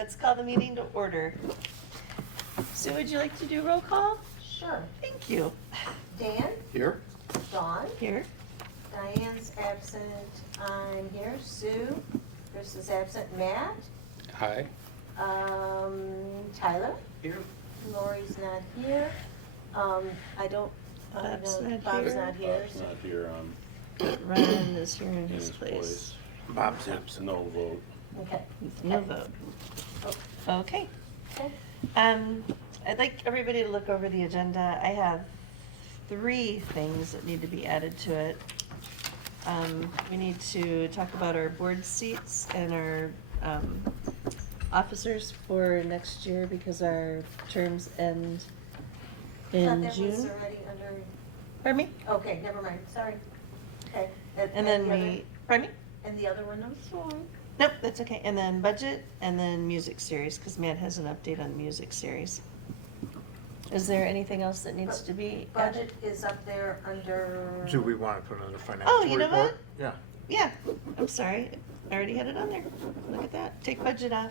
let's call the meeting to order. Sue, would you like to do roll call? Sure. Thank you. Dan? Here? Dawn? Here. Diane's absent. I'm here. Sue? Chris is absent. Matt? Hi. Tyler? Here. Lori's not here. I don't, Bob's no, not Bob's here. not here. Bob's not here, Ryan is here in in his his place. place. Bob's It's absent. no vote. Okay. With no vote. Okay. Okay. I'd like everybody to look over the agenda. I have 3 things that need to be added to it. We need to talk about our board seats and our officers for next year because our terms end in Thought that was June. already under, Pardon me? okay, never mind, sorry. Okay. And then the other- we, pardon me? And the other one, I'm sorry. Nope, that's okay. And then budget and then music series, because Matt has an update on music series. Is there anything else that needs to be added? Budget is up there under. Do we want to put another financial Oh, report? you know what? Yeah. Yeah, I'm sorry. I already had it on there. Look at that. Take budget off.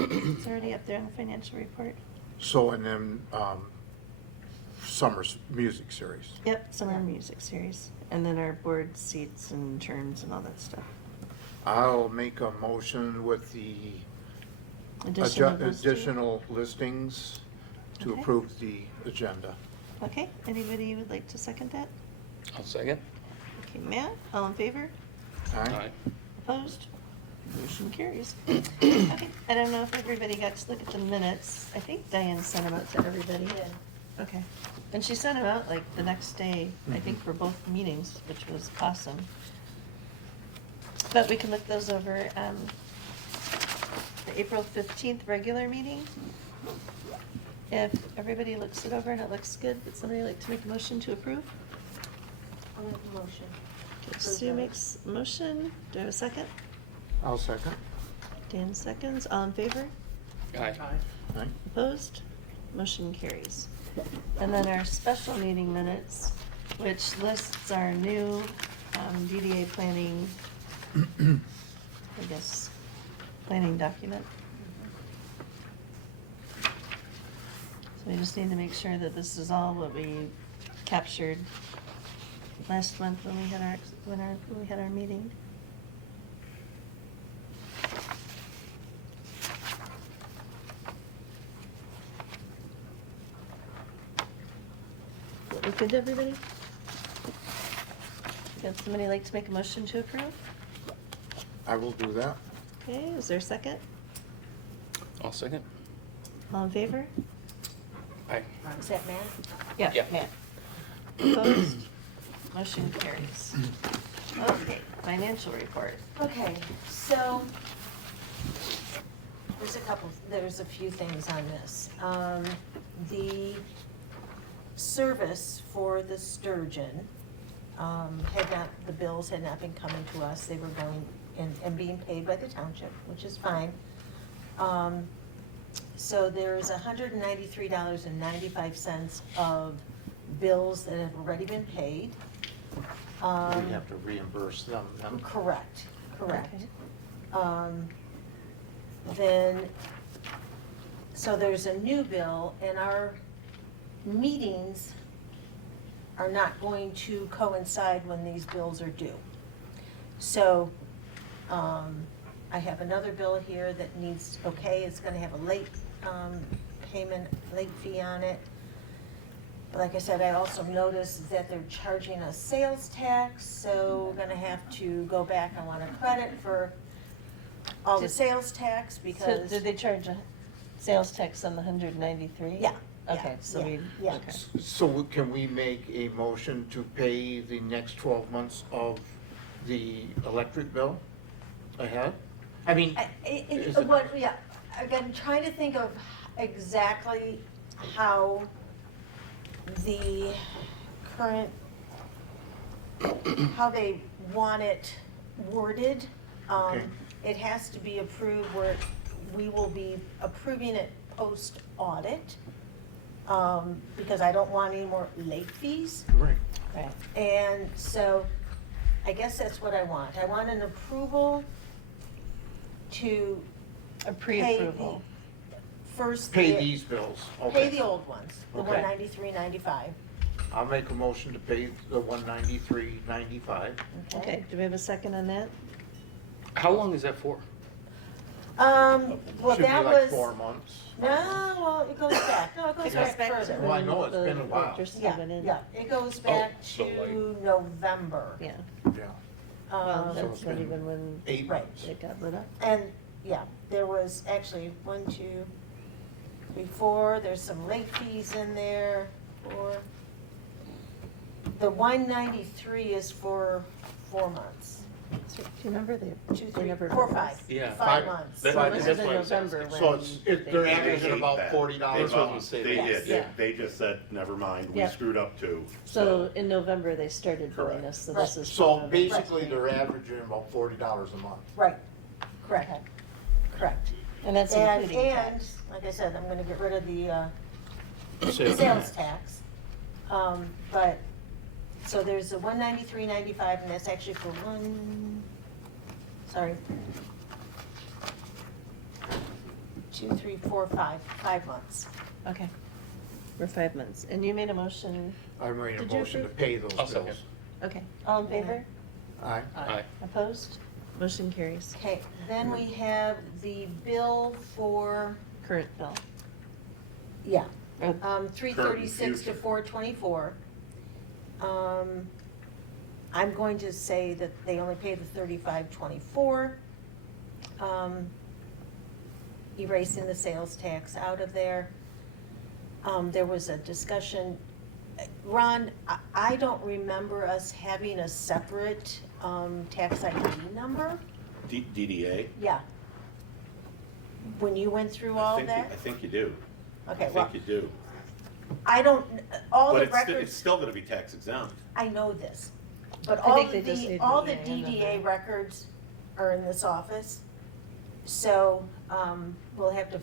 It's already up there on the financial report. So, and then, summer's music series. Yep, summer music series. And then our board seats and terms and all that stuff. I'll make a motion with the Addition of those two. additional listings to Okay. approve the agenda. Okay, anybody would like to second that? I'll second. Okay, Matt, all in favor? Aye? Opposed? Motion carries. Okay, I don't know if everybody got to look at the minutes. I think Diane sent them out to everybody. Did. Okay. And she sent them out like the next day, I think, for both meetings, which was awesome. But we can look those over. The April 15th regular meeting. If everybody looks it over and it looks good, would somebody like to make a motion to approve? I'll make a motion. Okay, Sue makes a motion. Do I have a second? I'll second. Dan seconds. All in favor? Aye. Aye? Opposed? Motion carries. And then our special meeting minutes, which lists our new DDA planning, I guess, planning document. So we just need to make sure that this is all what we captured last month when we had our meeting. Look good to everybody? Got somebody like to make a motion to approve? I will do that. Okay, is there a second? I'll second. All in favor? Aye. Is that Matt? Yeah. Matt. Opposed? Motion carries. Okay, financial report. Okay, so there's a few things on this. The service for the sturgeon the bills had not been coming to us. They were going and being paid by the township, which is fine. So there's $193.95 of bills that have already been paid. We have to reimburse them then. Correct. Okay. Then, so there's a new bill, and our meetings are not going to coincide when these bills are due. So, I have another bill here that needs, it's gonna have a late payment, late fee on it. But like I said, I also noticed that they're charging us sales tax, so we're gonna have to go back. I want a credit for all the sales tax So because. did they charge a sales tax on the 193? Yeah. Okay, so we, Yeah. okay. So can we make a motion to pay the next 12 months of the electric bill ahead? I mean, is it- Again, trying to think of exactly how the current, how they want it worded. Okay. It has to be approved where we will be approving it post-audit, because I don't want any more late fees. right. Right. And so, I guess that's what I want. I want an approval to A pay pre-approval. first. Pay the- these bills, Pay okay. the old ones, the Okay. 193.95. I'll make a motion to pay the 193.95. Okay, do we have a second on that? How long is that for? Well, Should be that like was. 4 months. No, well, it goes back, no, it goes back further. Well, I know it's been a the while. electricity Yeah, went in. yeah, it goes back so to November. Yeah, Yeah, well, Um, So that's it's not been even when 8 Right. months. it got lit up. And, yeah, there was actually 1, 2, 3, 4, there's some late fees in there, 4. The 193 is for 4 months. So, do you remember they? 2, they 3, never 4, billed 5. us? Yeah. 5 months. That- So it That's was in why I was November asking. when. So they're they- averaging hate about that. $40 That's what I a was month. gonna say. They Yes. did, Yeah. they just said, never mind, we Yeah. screwed up too. So in November, they started billing Correct. us, so Right. this is. So November. basically, they're averaging about $40 a month. Right, correct, correct. And that's And, including and, tax. like I said, I'm gonna get rid of the Sales sales tax. But, so there's a 193.95, and that's actually for 2, 3, 4, 5 months. Okay, for 5 months. And you made a motion, I made a Did you motion to approve? pay those I'll second. bills. okay, all in favor? Aye. Aye. Opposed? Motion carries. Okay, then we have the bill for, Current bill. yeah, Uh, 336 to future. 424. I'm going to say that they only pay the 3524. Erasing the sales tax out of there. There was a discussion, Ron, I don't remember us having a separate tax ID number. DDA? Yeah. When you went through all of that? I think you do. Okay, I well, think you do. I don't, all But the it's, it's records, still gonna be tax exempt. I know this, but I all think the, they just say all the DDA on the DDA back. records are in this office. So, we'll have to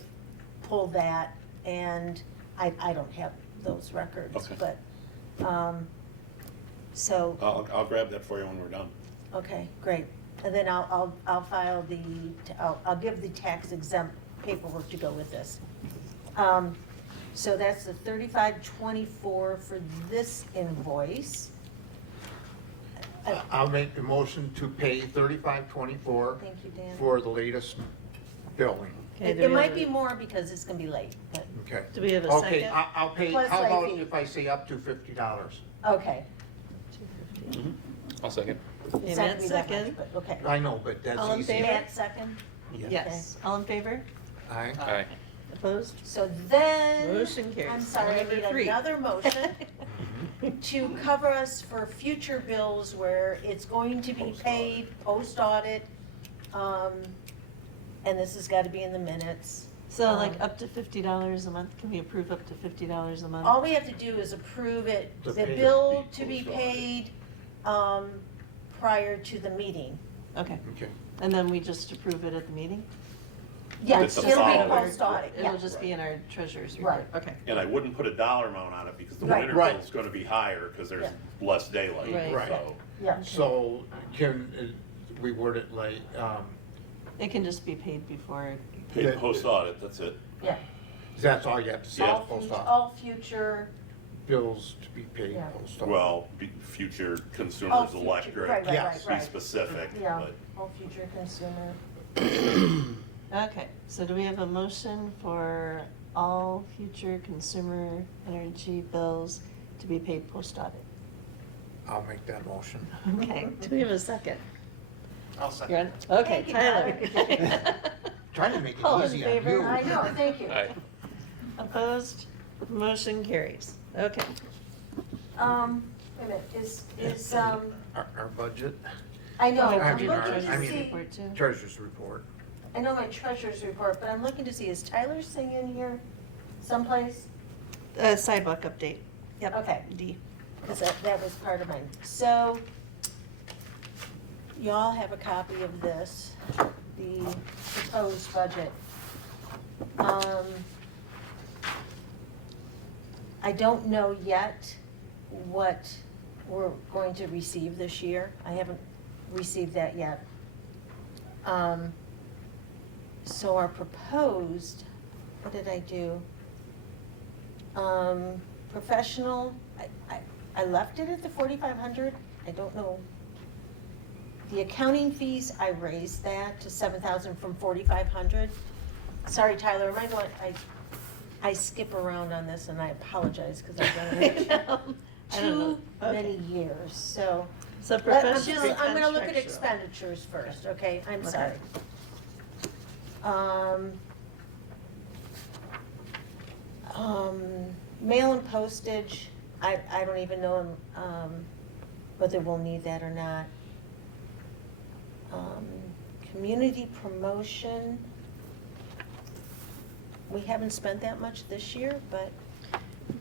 pull that, and I don't have those records, Okay. but, so, I'll grab that for you when we're done. okay, great. And then I'll file I'll give the tax exempt paperwork to go with this. So that's the 3524 for this invoice. I'll make the motion to pay $35.24 Thank you, Dan. for the latest billing. Okay, It do we might have be a- more because it's gonna be late, but, Okay. Do we have a Okay, second? I'll pay, Plus how late about fee. if I say up to $50? okay. 250. Mhm. I'll second. Okay, It's not Matt gonna be that much, second. but okay. I know, but All in that's easy. favor? Matt second. Yes, all in favor? Aye. Aye. Opposed? So then. Motion carries. I'm sorry, I Number need 3. another motion to cover us for future bills where it's going to be paid post-audit. And this has gotta be in the minutes. So like up to $50 a month, can we approve up to $50 a month? All we have to do is approve it, To the pay the bill to be post-audit. paid, prior to the meeting. Okay, Okay. and then we just approve it at the meeting? Yes, It's a it'll be follow-up. post-audit, yeah. It'll just be in our treasurer's report? Right. Okay. And I wouldn't put a dollar amount on it because the Right. winter Right. bill's gonna be higher because there's Yeah. less daylight, Right. so. Yeah. So can we word it like, It can just be paid before, Paid Yeah. post audit, that's it. Yeah. that's all you have to say, Yeah. post office, All future, bills to be paid Yeah. post office. Well, future all consumers future, electric, right, right, Yes. right, be specific, Yeah, but all future consumer. okay, so do we have a motion for all future consumer energy bills to be paid post-audit? I'll make that motion. Okay, do we have a second? I'll You're on- Okay, Thank you, Tyler. Trying to make it All in easy on favor? you. I know, thank you. Aye. Opposed? Motion carries. Okay. Wait a minute, is, Our budget, I know, Oh, I I'm mean, looking our- to I mean- see, Report too? treasurer's report. I know my treasurer's report, but I'm looking to see, is Tyler Singh in here someplace? Sidewalk update. Yep. Okay. D. Because that was part of mine. So, y'all have a copy of this, the proposed budget. I don't know yet what we're going to receive this year. I haven't received that yet. So our proposed, what did I do? Professional, I left it at the 4,500, I don't know. The accounting fees, I raised that to 7,000 from 4,500. Sorry, Tyler, am I going, I skip around on this and I apologize because I've done it I know. I don't know. too many years, so. So I'm professional gonna look at contractual. expenditures first, okay, I'm Okay. sorry. Mail and postage, I don't even know, whether we'll need that or not. Community promotion, we haven't spent that much this year, but,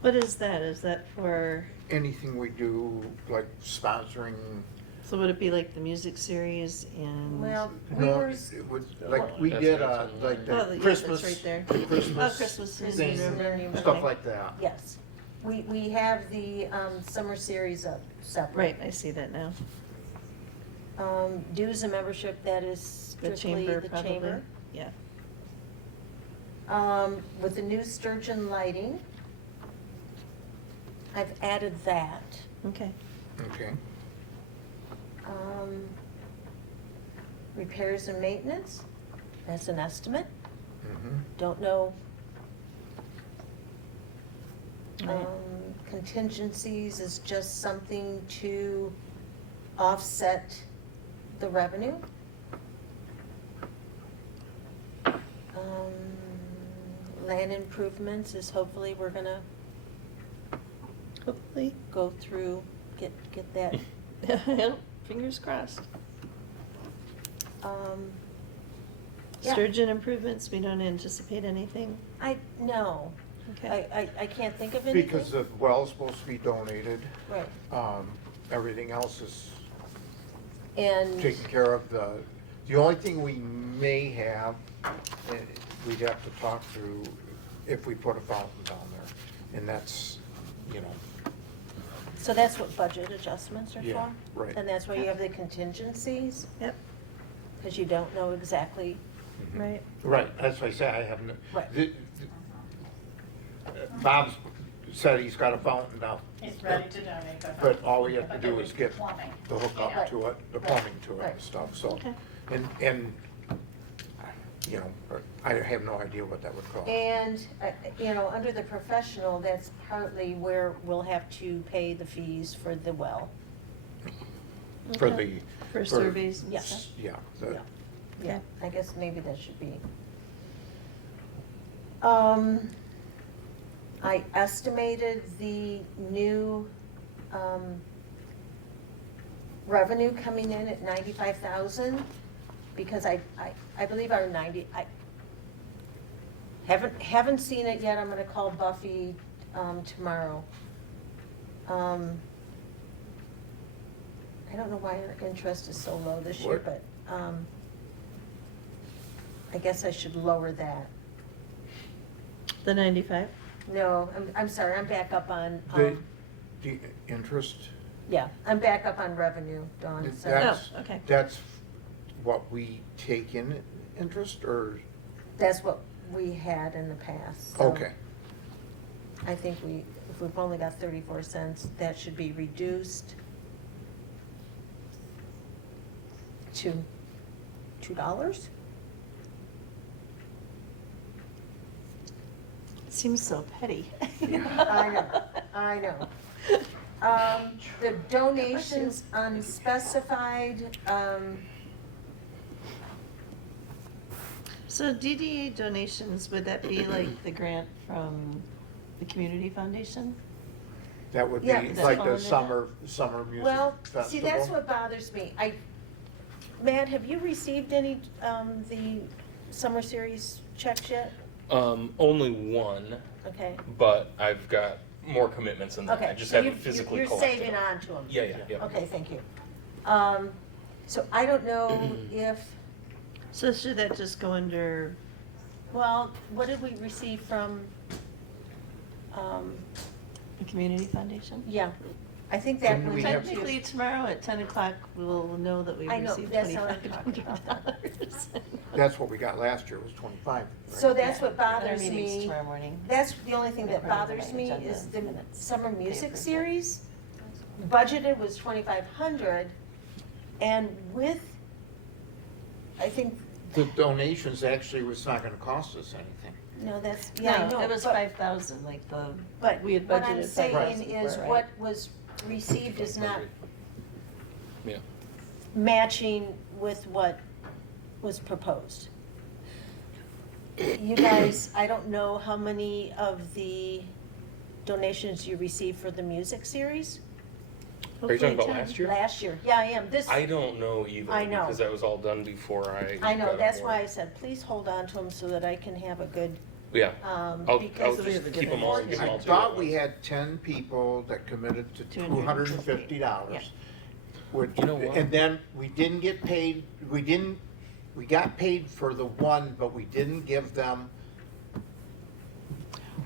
What is that? Is that for, Anything we do, like sponsoring, so would it be like the music series and? well, we no, were, it would, like, we did, like Oh, the yeah, Christmas. that's right there. the Christmas Oh, Christmas Christmas thing, and- stuff okay. like that. yes. We have the summer series up separate. Right, I see that now. Dues and membership, that is The strictly chamber the probably, chamber. yeah. With the new sturgeon lighting, I've added that. Okay. Okay. Repairs and maintenance, that's an estimate, Mhm. don't know. Right. Contingencies is just something to offset the revenue. Land improvements is hopefully we're gonna Hopefully. go through, get that. Fingers crossed. Yeah. Sturgeon improvements, we don't anticipate anything? No, Okay. I can't think of anything. Because the well's supposed to be donated, Right, everything else is and. taken care of. The only thing we may have, and we'd have to talk through if we put a fountain down there, and that's, you know, So that's what budget adjustments are for? Yeah, right. And that's why you have the contingencies, Yep, because you don't know exactly, right. right, that's what I said, I haven't. Right. Bob's said he's got a fountain now. He's ready to donate the. But all we have to but do there is was get plumbing. the hookup Yeah. to it, the plumbing to it and stuff, so. Okay. And, you know, I have no idea what that would cost. and, under the professional, that's partly where we'll have to pay the fees for the well. For Okay. the. For surveys and Yes. stuff? Yeah, Yeah. Yeah, Okay. I guess maybe that should be. I estimated the new, revenue coming in at 95,000, because I believe our I haven't seen it yet, I'm gonna call Buffy, tomorrow. I don't know why our interest is so low this year, What? but, I guess I should lower that. The 95? No, I'm sorry, I'm back up on, The interest, yeah, I'm back up on revenue, Dawn, so. that's, Oh, okay. that's what we take in interest, or, That's what we had in the past, so. okay, I think if we've only got 34 cents, that should be reduced to $2? Seems so petty. I know. The donations unspecified, So DDA donations, would that be like the grant from the community foundation? that would be Yeah, that's like all the in it. summer music well, festival. see, that's what bothers me. Matt, have you received any, the summer series checks yet? Only one, Okay. but I've got more commitments than that. Okay. I just so haven't you- physically You're collected saving them. on to them? Yeah, yeah. Okay, thank you. So I don't know if, So should that just go under, well, what did we receive from, the community foundation? yeah, I think that When was. we have- Technically, tomorrow at 10 o'clock, we'll know that we've I know, received that's not what I'm talking $2,500. That's what we got last year, was 25. right? So that's what Our bothers meeting's me. tomorrow morning. That's the only thing that According to bothers my me agenda is the minutes. summer They music approved it. series. Budgeted was 2,500, and with, I think, The donations actually was not gonna cost us anything. no, that's, yeah, I know. No, it was but- 5,000, like But we had what I'm budgeted saying 5,000 is for it, what right? was received is not Yeah. matching with what was proposed. You guys, I don't know how many of the donations you received for the music series? Are you talking Hopefully about 10. last year? Last year, yeah, I am, this, I don't know either. I know. Because that was all done before I. I know, got that's aboard. why I said, please hold on to them so that I can have a good, Yeah. I'll because we have a just keep different them all, board give them I all to you thought at we once. had 10 people that committed to $250. $250. Which, You know what? and then we didn't get paid, we got paid for the one, but we didn't give them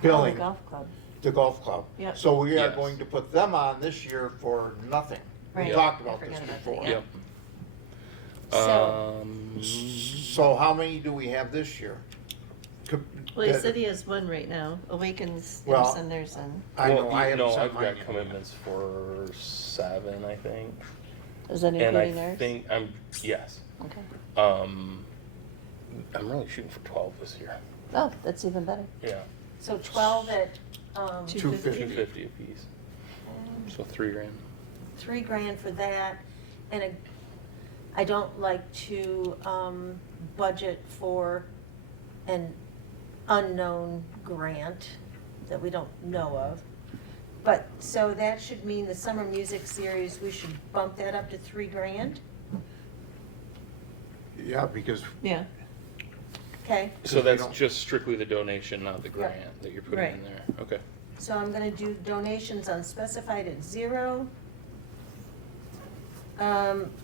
billing, Oh, the golf club. the golf club. Yep. So we are Yes. going to put them on this year for nothing. We Right. talked I about this forgot about that, before. yeah. Yep. So- So how many do we have this year? Co- Well, he that- said he has one right now. Awakens, Well, theirs and theirs in. I know, Well, I haven't no, sent I've mine got yet. commitments for 7, I think. Is that And including I ours? think, yes. Okay. I'm really shooting for 12 this year. Oh, that's even better. Yeah. so 12 at, 250. 250 apiece. So $3,000. $3,000 for that, and I don't like to, budget for an unknown grant that we don't know of. But, so that should mean the summer music series, we should bump that up to $3,000, Yeah, because Yeah. okay? So we that's don't- just strictly the donation, not the grant that you're putting in Right. there. Okay. So I'm gonna do donations unspecified at 0.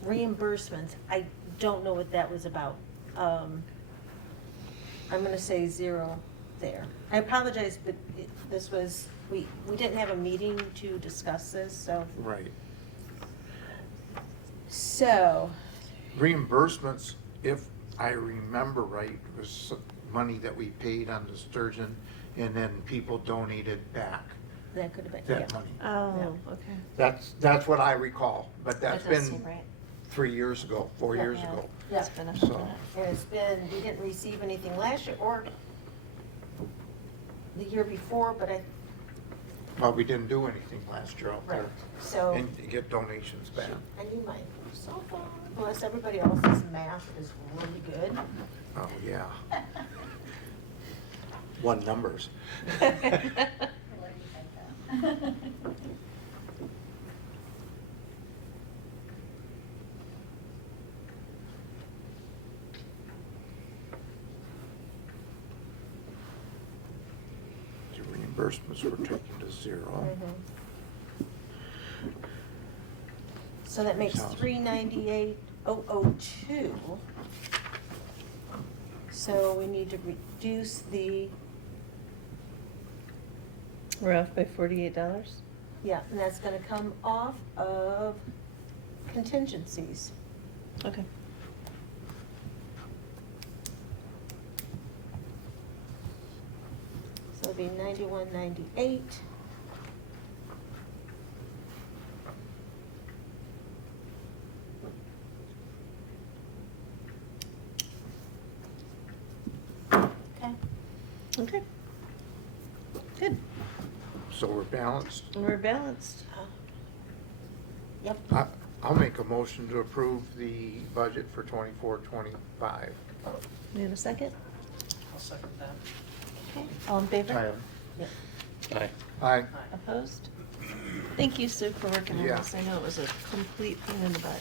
Reimbursements, I don't know what that was about. I'm gonna say 0 there. I apologize, but this was, we didn't have a meeting to discuss this, so. right. So, Reimbursements, if I remember right, was money that we paid on the sturgeon, and then people donated back that could have been, that yeah. money. Oh, okay. That's what I recall, but that's That does been seem right. 3 years ago, 4 Yeah. years Yeah. ago. Yeah. It's been a So- minute. And it's been, we didn't receive anything last year or the year before, but Well, we didn't do anything last year out there, right, so. and get donations back. I need my cell phone. Bless everybody else's math is really good. Oh, yeah. One numbers. The reimbursements were taken to 0. So that makes Sounds- 398,002. So we need to reduce the, We're off by $48? yeah, and that's gonna come off of contingencies. Okay. So it'd be 9198. Okay. Okay. Good. So we're balanced. And we're balanced. Yep. I'll make a motion to approve the budget for 24-25. We have a second? I'll second that. Okay. All in favor? Tyler? Yep. Aye. Aye. Opposed? Thank you, Sue, for working on Yeah. this. I know it was a complete pain in the butt.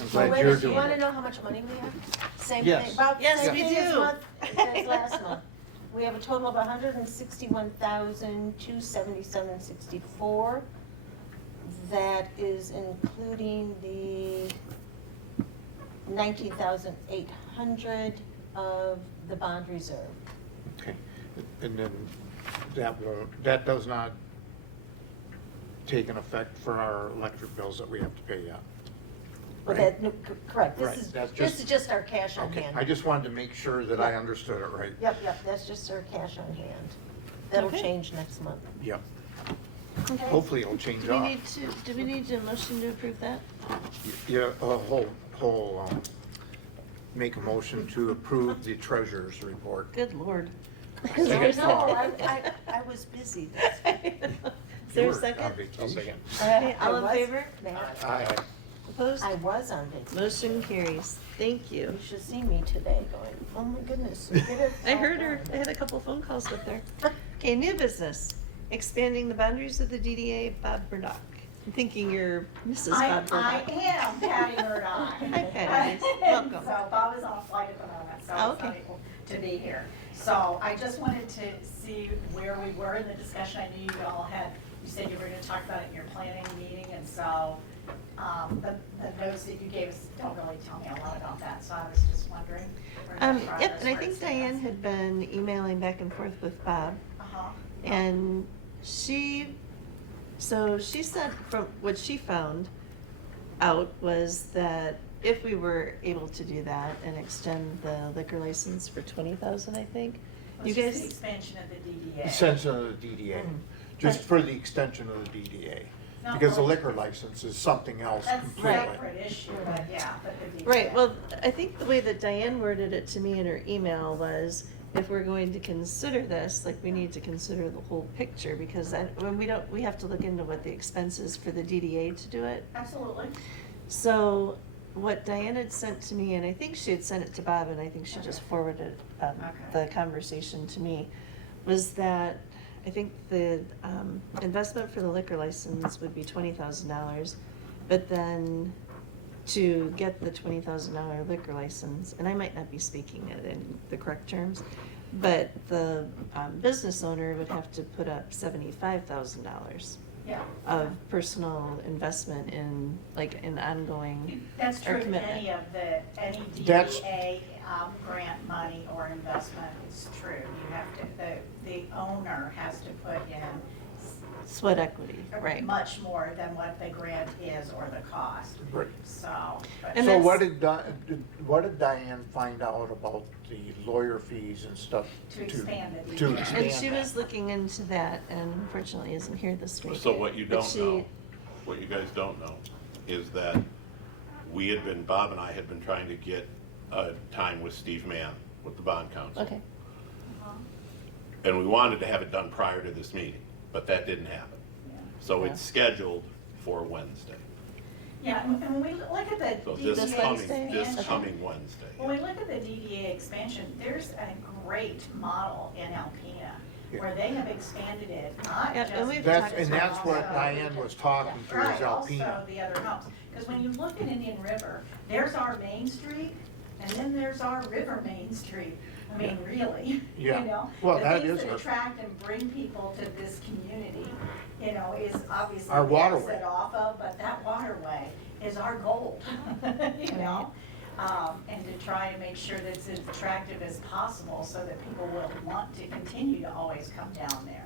I'm Well, glad wait a you're minute, you doing wanna it. know how much money we have? Same Yes. thing, about the Yes, same we thing as do. as last month. We have a total of 161,277.64. That is including the 19,800 of the bond reserve. Okay, and then that does not taken effect for our electric bills that we have to pay yet. But Right? that, no, correct, Right, this is, that's this just- is just our cash on Okay, hand. I just wanted to make sure that I Yeah. understood it right. Yep, that's just our cash on hand. That'll Okay. change next month. Yep, Okay. hopefully it'll change Do we up. need a motion to approve that? Yeah, make a motion to approve the treasurer's report. Good lord. Second. No, I was busy. Is there You a were second? on vacation. I'll second. Okay, I all in was- favor? Matt, Aye. Opposed? I was on vacation. Motion carries. Thank you. You should see me today going, oh my goodness. get it I all heard her. done." I had a couple phone calls with her. Okay, new business. Expanding the boundaries of the DDA, Bob Burdock. I'm thinking you're Mrs. I Bob Burdock. am Patty Murdock. Hi, Patty. Welcome. So Bob is on a flight at the moment, so Oh, he's not okay. able to be here. So I just wanted to see where we were in the discussion. I knew you all had, you said you were gonna talk about it in your planning meeting, and so, the notes that you gave us don't really tell me a lot about that, so I was just wondering. where the Yep, progress and I where it think stands. Diane had been emailing back and forth with Bob. Uh-huh. And she said from what she found out was that if we were able to do that and extend the liquor license for 20,000, I think, Well, you it's just the guys, expansion of the DDA. Extension of the DDA, just for the extension of the DDA. Not Because the really. liquor license is something else That's a completely. separate issue, but yeah, but the DDA. right, well, I think the way that Diane worded it to me in her email was, if we're going to consider this, like, we need to consider the whole picture, because we have to look into what the expense is for the DDA to do it. Absolutely. So what Diane had sent to me, and I think she had sent it to Bob, and I think she just forwarded Okay. the conversation to me, was that I think the investment for the liquor license would be $20,000, but then to get the $20,000 liquor license, and I might not be speaking it in the correct terms, but the business owner would have to put up $75,000 Yeah. of personal investment in, like, an ongoing. That's or true, commitment. any That's- DDA grant money or investment is true. You have to, the owner has to put in Sweat equity, right. much more than what the grant is or the cost. Right. So, but And So that's- what did Diane find out about the lawyer fees and stuff? To expand the To DDA. expand And she that? was looking into that, and unfortunately isn't here this week. So what you But don't she- know, what you guys don't know, is that Bob and I had been trying to get a time with Steve Mann, with the bond counsel. Okay, And we wanted to have it done prior to this meeting, but that didn't happen. Yeah. So Yeah. it's scheduled for Wednesday. Yeah, and when we look at the So DDA this Wednesday? this expansion, coming Wednesday. when we look at the DDA expansion, there's a great model in Alpena where they have expanded it, not Yeah, just. and we've That's, talked and about that's what also- Diane was talking to, is Right, also Alpena. the other homes, because when you look at Indian River, there's our Main Street, and then there's our River Main Street. I mean, really, you Yeah. know? Well, that The is things that a- attract and bring people to this community, you know, is obviously Our the waterway. exit off of, but that waterway is our gold, you know? And to try and make sure that it's as attractive as possible so that people will want to continue to always come down there.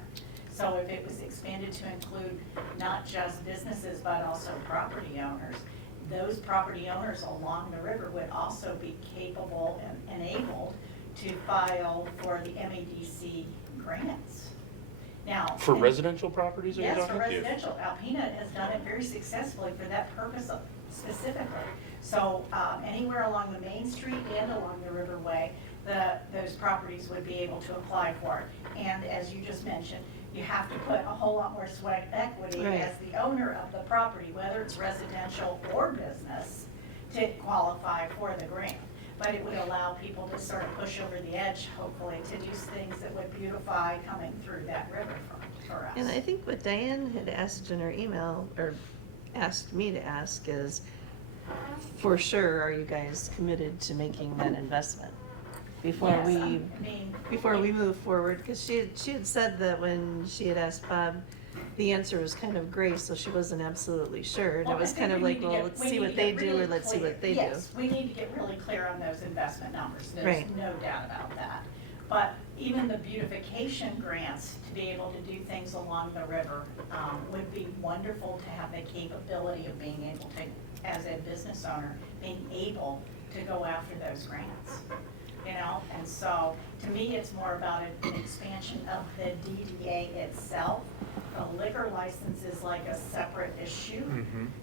So if it was expanded to include not just businesses, but also property owners, those property owners along the river would also be capable and enabled to file for the MEDC grants. Now. For and- residential properties, are you Yes, talking? for residential. Alpena has done it very successfully for that purpose specifically. So anywhere along the Main Street and along the Riverway, those properties would be able to apply for it. And as you just mentioned, you have to put a whole lot more sweat equity Right. as the owner of the property, whether it's residential or business, to qualify for the grant. But it would allow people to sort of push over the edge, hopefully, to do things that would beautify coming through that river for us. and I think what Diane had asked in her email, or asked me to ask, is, for sure, are you guys committed to making that investment? Before Yes, we, I mean, before we move forward, because she had said that when she had asked Bob, the answer was kind of gray, so she wasn't absolutely sure, and Well, it I was think kind of we like, need to well, get- let's we see need what to they get do, really or let's see clear. what they do. Yes, we need to get really clear on those investment numbers, there's Right. no doubt about that. But even the beautification grants, to be able to do things along the river, would be wonderful to have the capability of being able to, as a business owner, being able to go after those grants. You know, and so, to me, it's more about an expansion of the DDA itself. The liquor license is like a separate issue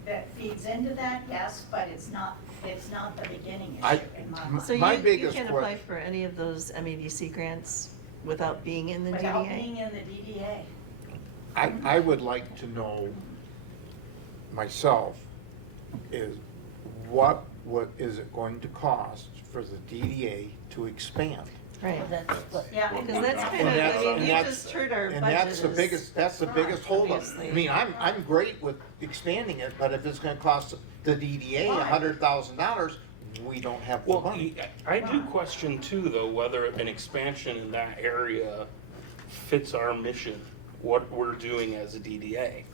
that feeds into that, yes, but it's not the beginning issue in my mind. So My you biggest can't apply question- for any of those MEDC grants without being in the Without being DDA? in the DDA. I would like to know myself is what is it going to cost for the DDA to expand? Right. That's what. Yeah. Because that's kind And of, that's- I mean, and you that's- just heard our budget And that's the is- biggest, holdup. Obviously. I mean, I'm great with expanding it, but if it's gonna cost the DDA $100,000, we don't have the Well, money. I do question too, though, whether an expansion in that area fits our mission, what we're doing as a DDA.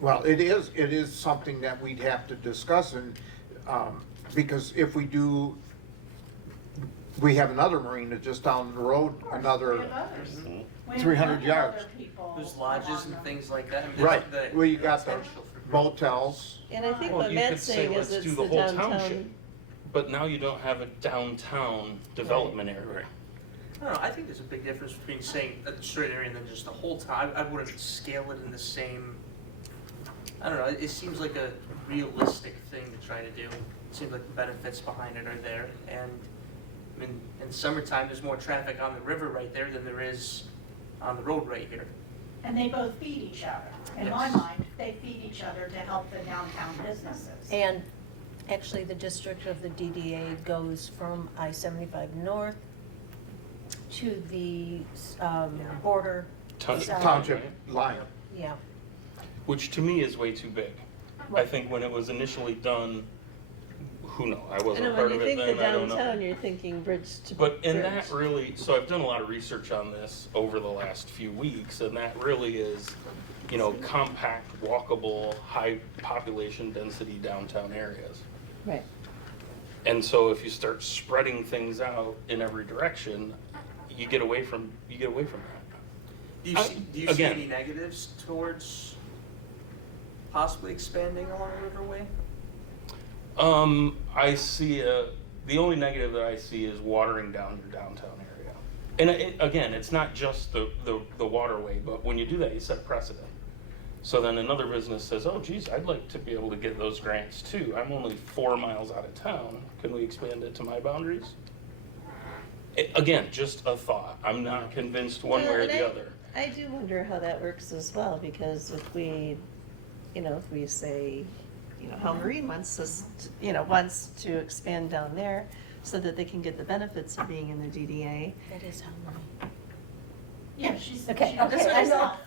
Well, it is something that we'd have to discuss and, because if we do, we have another marina just down the road, We have another, others. We have 300 plenty of yards. other people There's lodges along and the- things like that. I mean, right, there's where you got the potential for growth. motels. And I think Well, what you could Matt's say, saying is let's it's do the the whole downtown. township. But now you don't have a downtown development area. I don't know, I think there's a big difference between saying a straight area and then just the whole town. I wouldn't scale it in the same, I don't know, it seems like a realistic thing to try to do. It seems like the benefits behind it are there. And, I mean, in summertime, there's more traffic on the river right there than there is on the road right here. And they both feed each other. In my Yes. mind, they feed each other to help the downtown businesses. And actually, the district of the DDA goes from I-75 north to the border. Township. Township line. Yeah, Which to me is way too big. I think when it was initially done, who knows, I And wasn't when part you of it think the then, I don't downtown, know. you're thinking bridge to But in bridge. that really, so I've done a lot of research on this over the last few weeks, and that really is, you know, compact, walkable, high population density downtown areas. Right. And so if you start spreading things out in every direction, you get away from that. Do you see Again- any negatives towards possibly expanding along Riverway? I see the only negative that I see is watering down your downtown area. And again, it's not just the waterway, but when you do that, you set a precedent. So then another business says, oh geez, I'd like to be able to get those grants too. I'm only 4 miles out of town. Can we expand it to my boundaries? Again, just a thought. I'm not convinced one way or Well, and the other. I do wonder how that works as well, because if we, if we say, Hell Marine wants us, wants to expand down there so that they can get the benefits of being in the DDA. that is how many. Yeah, she's. Okay, she- okay, that's what I it's know. not.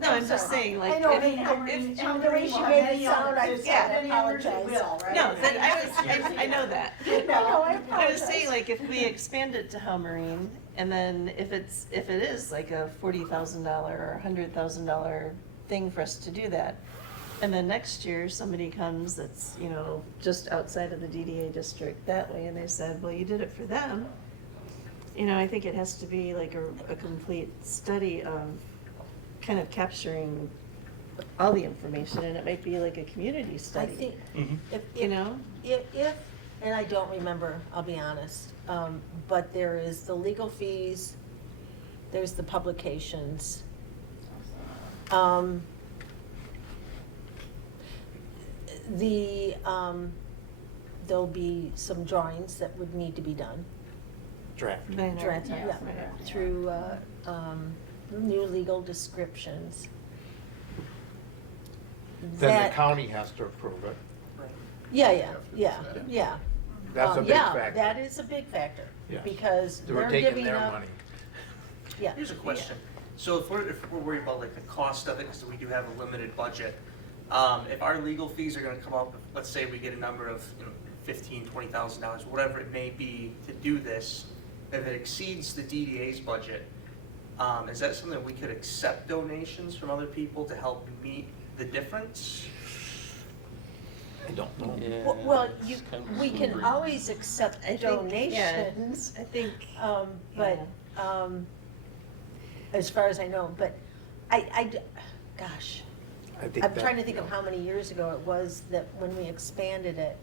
No, I'm just saying, like, I know, if- I mean, if- the way she made it sound, I apologize. No, but I know that. No, I I was apologize. saying, like, if we expand it to Hell Marine, and then if it is like a $40,000 or $100,000 thing for us to do that, and then next year, somebody comes that's, just outside of the DDA district that way, and they said, well, you did it for them. I think it has to be like a complete study of kind of capturing all the information, and it might be like a community I study. think, Mhm. if, and I don't remember, I'll be honest, but there is the legal fees, there's the publications. There'll be some drawings that would need to be done. Draft. Draft, Yeah. yeah, through, new legal descriptions. Then the That- county has to approve it. Yeah. That's a big Yeah, factor. that is a big factor, Yeah. because They were they're taking giving their up. money. Yeah. Here's a question. So if we're worried about like the cost of it, because we do have a limited budget, if our legal fees are gonna come up, let's say we get a number of, $15,000, $20,000, whatever it may be to do this, if it exceeds the DDA's budget, is that something that we could accept donations from other people to help meet the difference? I don't know. Yeah, Well, it's kind of we can slippery. always accept I think, yeah. donations, I think, but yeah. as far as I know, but gosh, I think I'm that- trying to think of how many years ago it was that when we expanded it.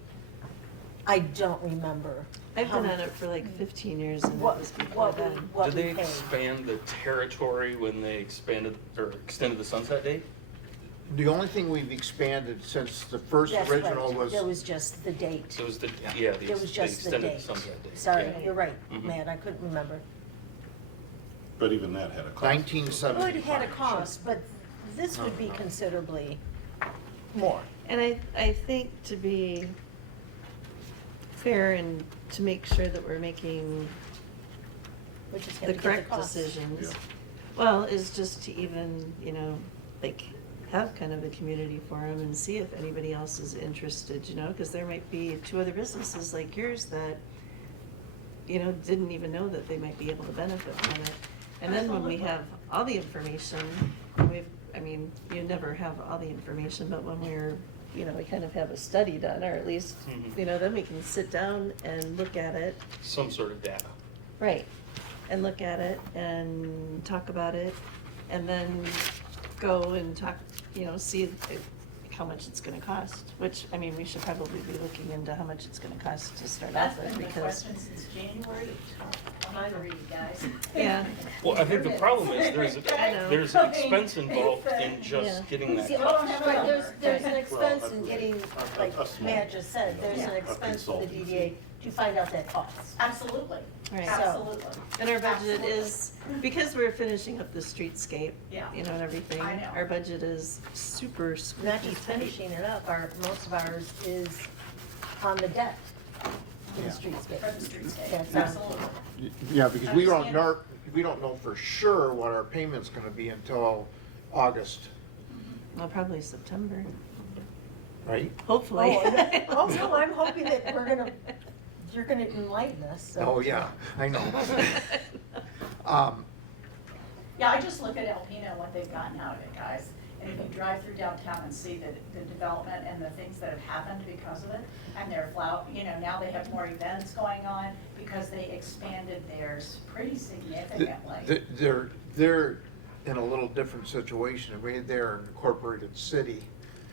I don't remember. I've how- been on it for like 15 years and it What, was before what we, then. what Did we they paid. expand the territory when they expanded or extended the sunset date? The only thing we've expanded since the first That's original right. was, There was just the date. It was the, Yeah. yeah, It was they just the extended date. the sunset date. Sorry, Yeah. you're right, Mhm. Matt, I couldn't remember. But even that had a cost. 1975. Well, it had a cost, but this would be considerably more. And I think to be fair and to make sure that we're making Which is the gonna get correct cost. decisions, Yeah. well, is just to even, like, have kind of a community forum and see if anybody else is interested, because there might be 2 other businesses like yours that, didn't even know that they might be able to benefit from it. And then when we have all the information, you never have all the information, but when we kind of have a study done, or at least, Mhm. then we can sit down and look at it. Some sort of data. Right, and look at it and talk about it, and then go and talk, see how much it's gonna cost, which, we should probably be looking into how much it's gonna cost to start That's off with, been the because, question since January 23, guys. Yeah. Well, I think the problem is I know. there's an expense involved in Yeah. just getting that See, cost. right, there's an Well, expense in getting, like a small- Matt just said, there's an Yeah. expense for the consultancy. DDA to find out that cost. Absolutely, Right. So- absolutely. And our budget Absolutely. is, because we're finishing up the streetscape, Yeah. and everything, I know. our budget is super Not squeaky just tight. finishing it up, most of ours is on the debt in Yeah. the streetscape. For the streetscape, That's absolutely. Yeah, because we don't Understand. know, we don't know for sure what our payment's gonna be until August, Well, probably September, right? hopefully. Oh, no, I'm hoping that you're gonna enlighten us, so. Oh, yeah, I know. Yeah, I just look at Alpena and what they've gotten out of it, guys. And if you drive through downtown and see the development and the things that have happened because of it, and their now they have more events going on because they expanded theirs pretty significantly. They're in a little different situation. They're an incorporated city.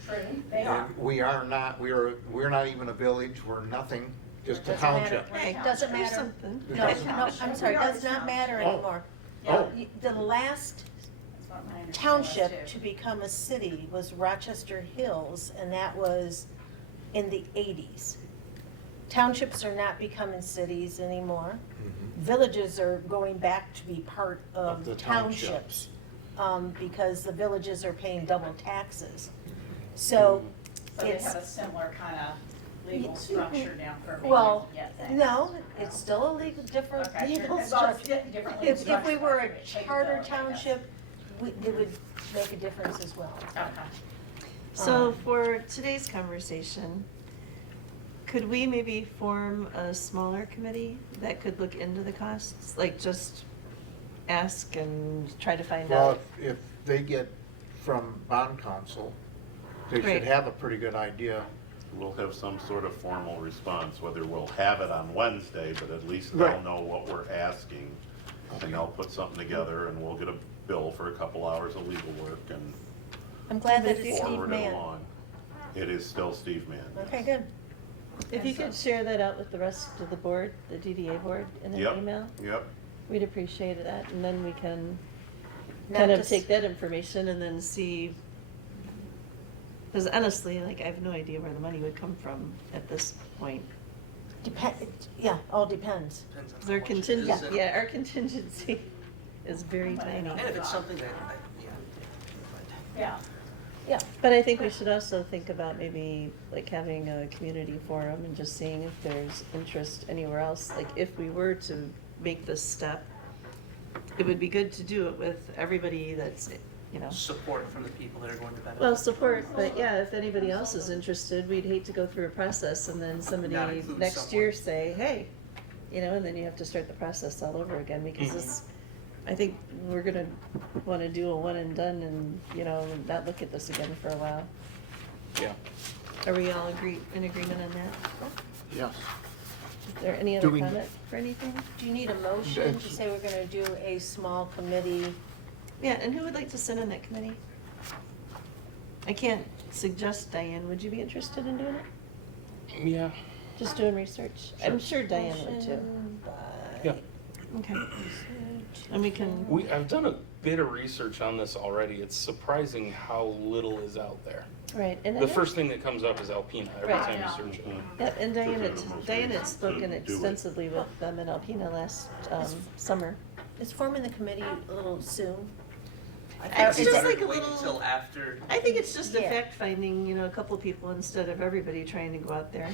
True, they are. And we are not, we're not even a village, we're nothing, just a Doesn't matter. township. Hey, Doesn't there's matter. something. No, Doesn't no, matter. I'm sorry, We are does the not matter township. anymore. Oh. The last That's what my understanding was, township too. to become a city was Rochester Hills, and that was in the 80s. Townships are not becoming cities anymore. Mhm. Villages are going back to be part Of of the townships, because the villages are paying double taxes. So So they it's, have a similar kind of legal structure now for being well, able to get things. no, it's still a legal, different Okay, sure. legal Well, it's structure. different legal If we structure, were a but charter capability, I guess. township, it would make a difference as well. Okay. So for today's conversation, could we maybe form a smaller committee that could look into the costs? Like just ask and try to find Well, out? if they get from bond council, they Right. should have a pretty good idea. We'll have some sort of formal response, whether we'll have it on Wednesday, but at least they'll Right. know what we're asking. And they'll put something together and we'll get a bill for a couple hours of legal work and I'm glad that it's Steve forward it Mann. along. It is still Steve Mann. Okay, good. If you could share that out with the rest of the board, the DDA board, in an Yep, email, Yep, we'd appreciate that, and then we can Not kind of just- take that information and then see. Because honestly, like, I have no idea where the money would come from at this point. Yeah, all depends. Depends on 'Cause our how much it is contingency, and- yeah, our contingency is very tiny. And if it's something that, yeah. Yeah, Yeah, But I think we should also think about maybe like having a community forum and just seeing if there's interest anywhere else. Like if we were to make this step, it would be good to do it with everybody that's, Support from the people that are going to benefit. well, support, but yeah, if anybody else is interested, we'd hate to go through a process and then Not somebody include next someone. year say, hey, and then you have to start the process all over again because this, I think we're gonna wanna do a one and done and, not look at this again for a while. Yeah. Are we all in agreement on that? Yes. Is there any Do other we- comment for anything? Do you need a motion to say we're gonna do a small committee? Yeah, and who would like to sit on that committee? I can't suggest Diane. Would you be interested in doing it? Yeah. Just doing research? I'm sure Diane would too. Motion by Yeah. Okay. Research. And we can, I've done a bit of research on this already. It's surprising how little is out there. right. And I The know- first thing that comes up is Alpena every Right. time you Yeah. search it. Yep, and Diane had, Those are the most Diane had reasons spoken to do it. extensively with them in Alpena last summer. Is forming the committee a little soon? I It's think it'd be just better like to a wait little- until after. I think it's just a Yeah. fact finding, a couple people instead of everybody trying to go out there.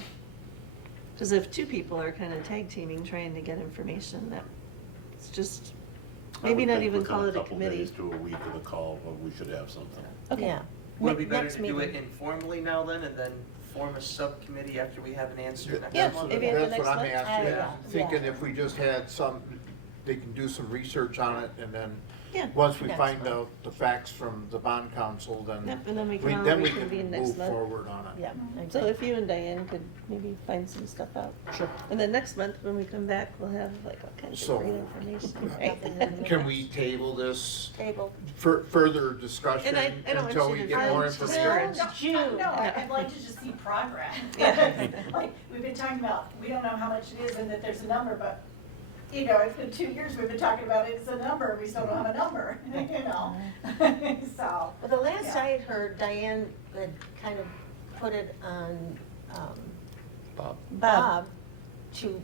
Because if two people are kind of tag teaming, trying to get information, it's just, I maybe would not think even within call it a couple committee. days to a week of the call, we should have something. Okay. Yeah. Would it be Ne- better next to do it meeting. informally now then, and then form a subcommittee after we have an answer next Yeah, month? maybe at the That's next what I'm month? asking, Yeah. thinking if we just had they can do some research on it, and then, Yeah. once we Next find month. out the facts from the bond council, then Yep, and then we can all then we reconvene can next move month. forward on it. Yeah. So if you and Diane could maybe find some stuff out. Sure. And then next month, when we come back, we'll have like all kinds So- of great information, Nothing right? in the Can we table this Table. for further discussion And I don't want until you we to get feel more discouraged. information? No, June. no, I'd like to just see progress. Yeah. Like, we've been talking about, we don't know how much it is and that there's a number, but, it's been 2 years we've been talking about it, it's a number, we still don't have a number, so. Well, the last Yeah. I had heard, Diane had kind of put it on Bob. Bob to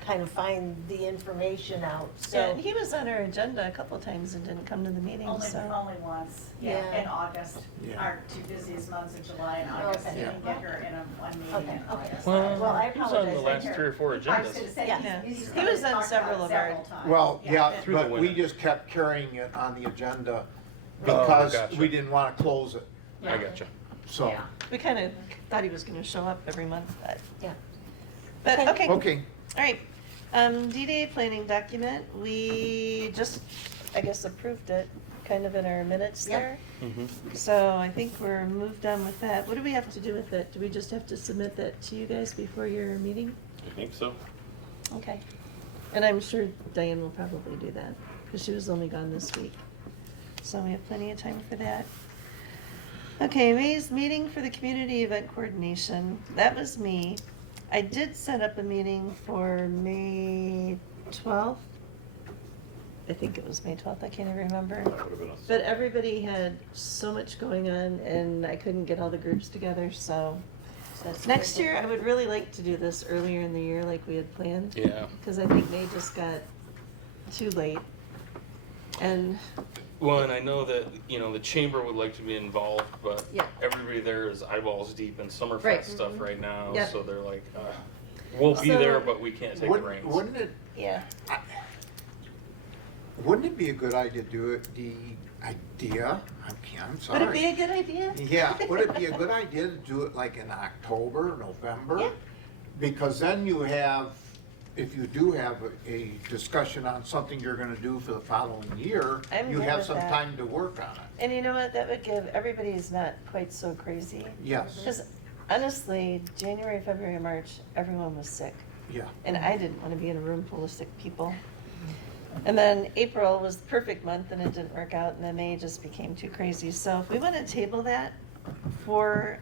kind of find the information out, Yeah, so. he was on our agenda a couple times and didn't come to the meeting, Only so. once, Yeah. in August, Yeah. our two busiest months of July and August, Okay. we didn't get her in one meeting Okay, in okay. August. Well, I He's on apologize. the last 3 or 4 I was agendas. gonna say, Yeah. he's He was on talked several about of our- several times. Well, yeah, Through the but we winter. just kept carrying it on the agenda Oh, because gotcha. we didn't want to close it, I gotcha. so. Yeah. We kind of thought he was gonna show up every month, but. Yeah. But, Okay. okay. Okay, All right, DDA Planning Document, we just, I guess, approved it kind of in our minutes Yep. there. Mm-hmm. So I think we're moved on with that. What do we have to do with it? Do we just have to submit that to you guys before your meeting? I think so. Okay. And I'm sure Diane will probably do that, because she was only gone this week. So we have plenty of time for that. Okay, May's meeting for the community event coordination. That was me. I did set up a meeting for May 12th. I think it was May 12th, I can't even remember. That would have been a. But everybody had so much going on and I couldn't get all the groups together, so. So that's Next good. year, I would really like to do this earlier in the year like we had planned. Yeah. Because I think May just got too late. And, Well, and I know that, the chamber would like to be involved, but Yeah. everybody there is eyeballs deep in Summerfest Right. stuff right now, Yeah. so they're like, we'll be So- there, but we can't take the reins. wouldn't it, yeah, wouldn't it be a good idea to do it, I'm sorry. would it be a good idea? Yeah, would it be a good idea to do it like in October, November? Yeah. Because then you have, if you do have a discussion on something you're gonna do for the following year, I'm you good have with some that. time to work on it. And you know what, that would give, everybody's not quite so crazy. Yes, Because honestly, January, February, March, everyone was sick. yeah. And I didn't want to be in a room full of sick people. And then April was the perfect month and it didn't work out, and then May just became too crazy. So if we want to table that for,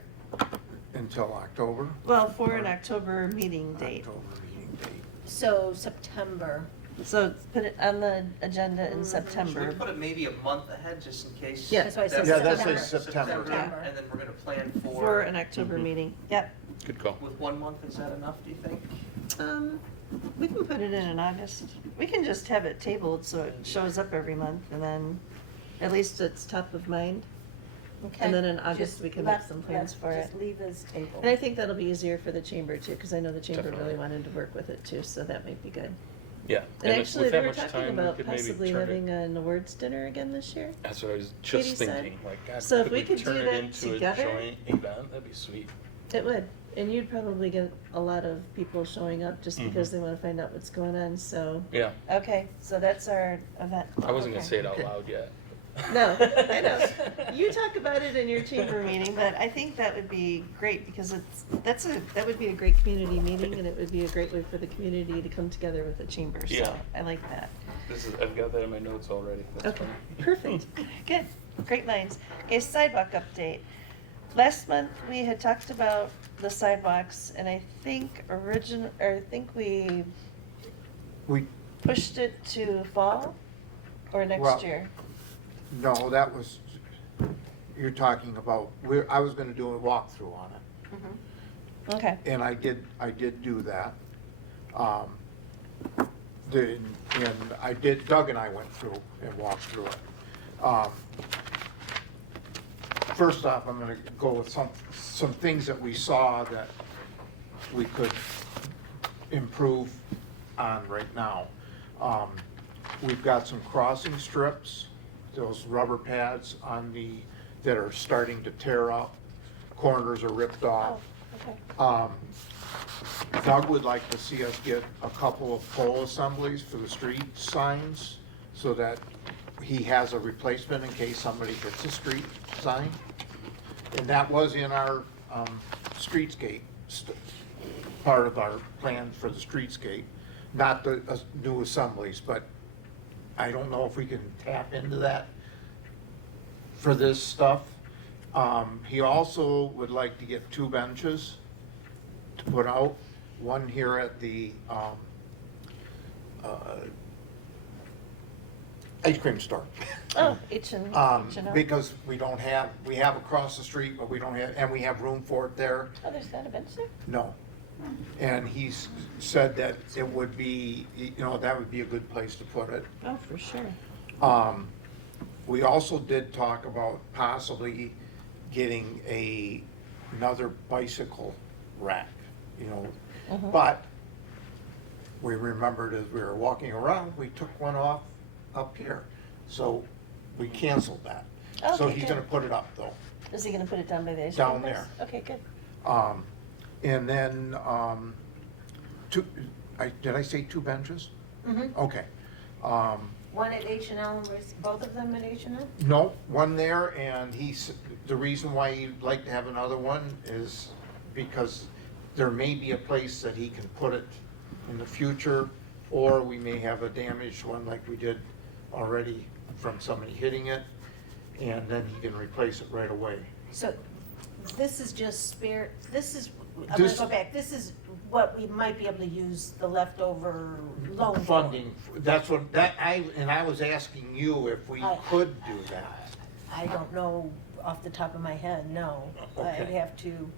Until October? for an October meeting date. October meeting date. So September. So put it on the agenda in Mhm. Should September. we put it maybe a month ahead, just in case? Yeah. That's why I said Yeah, that September. says September. Yeah. And then we're gonna plan For an October Mhm. meeting, yep. Good call. with 1 month, is that enough, do you think? We can put it in August. We can just have it tabled so it shows up every month and then at least it's top of mind. Okay. And then in August, Just we can make let- some plans for Just it. leave this table. And I think that'll be easier for the chamber too, because I know the chamber Definitely. really wanted to work with it too, so that might be good. Yeah. And if- actually, with they that were much talking time, we about could maybe possibly turn it- having an awards dinner again this year. That's what I was Katie just said. thinking, like, God, So if could we we could turn do it that into together? a joint event? That'd be sweet. It would, and you'd probably get a lot of people showing up just because Mhm. they want to find out what's going on, so. Yeah. Okay, so that's our event. I wasn't gonna Okay. say it out Okay. loud yet. No, I know. You talk about it in your chamber meeting, but I think that would be great because that would be a great community meeting and it would be a great way for the community to come together with the chamber, so Yeah. I like that. I've got that in my notes already. That's Okay, fine. perfect, good, great minds. Okay, sidewalk update. Last month, we had talked about the sidewalks and I think we We, pushed it to fall or next Well, year? no, that was, you're talking about, I was gonna do a walkthrough on it. Mhm. Okay, And I did do that. Doug and I went through and walked through it. First off, I'm gonna go with some things that we saw that we could improve on right now. We've got some crossing strips, those rubber pads that are starting to tear up. Corners are ripped off. oh, okay. Doug would like to see us get a couple of pole assemblies for the street signs so that he has a replacement in case somebody hits a street sign. And that was in our streetscape, part of our plan for the streetscape, not the new assemblies, but I don't know if we can tap into that for this stuff. He also would like to get 2 benches to put out, one here at the ice cream store. Oh, H&O. Because we have across the street, but we don't have, and we have room for it there. Oh, there's not a bench there? No. And he's said that it would be, that would be a good place to put it. Oh, for sure. We also did talk about possibly getting another bicycle rack, Mhm. but we remembered as we were walking around, we took one off up here, so we canceled that. So Okay, he's good. gonna put it up though. Is he gonna put it down by the ice cream Down place? there. Okay, good. And then, did I say 2 benches? Mhm. Okay. One at H&L and both of them at H&L? No, one there, and the reason why he'd like to have another one is because there may be a place that he can put it in the future, or we may have a damaged one like we did already from somebody hitting it, and then he can replace it right away. So this is just I'm gonna go back, this is what we might be able to use the leftover loan for. Funding, I was asking you if we could do that. I don't know off the top of my head, no. I'd Okay. have to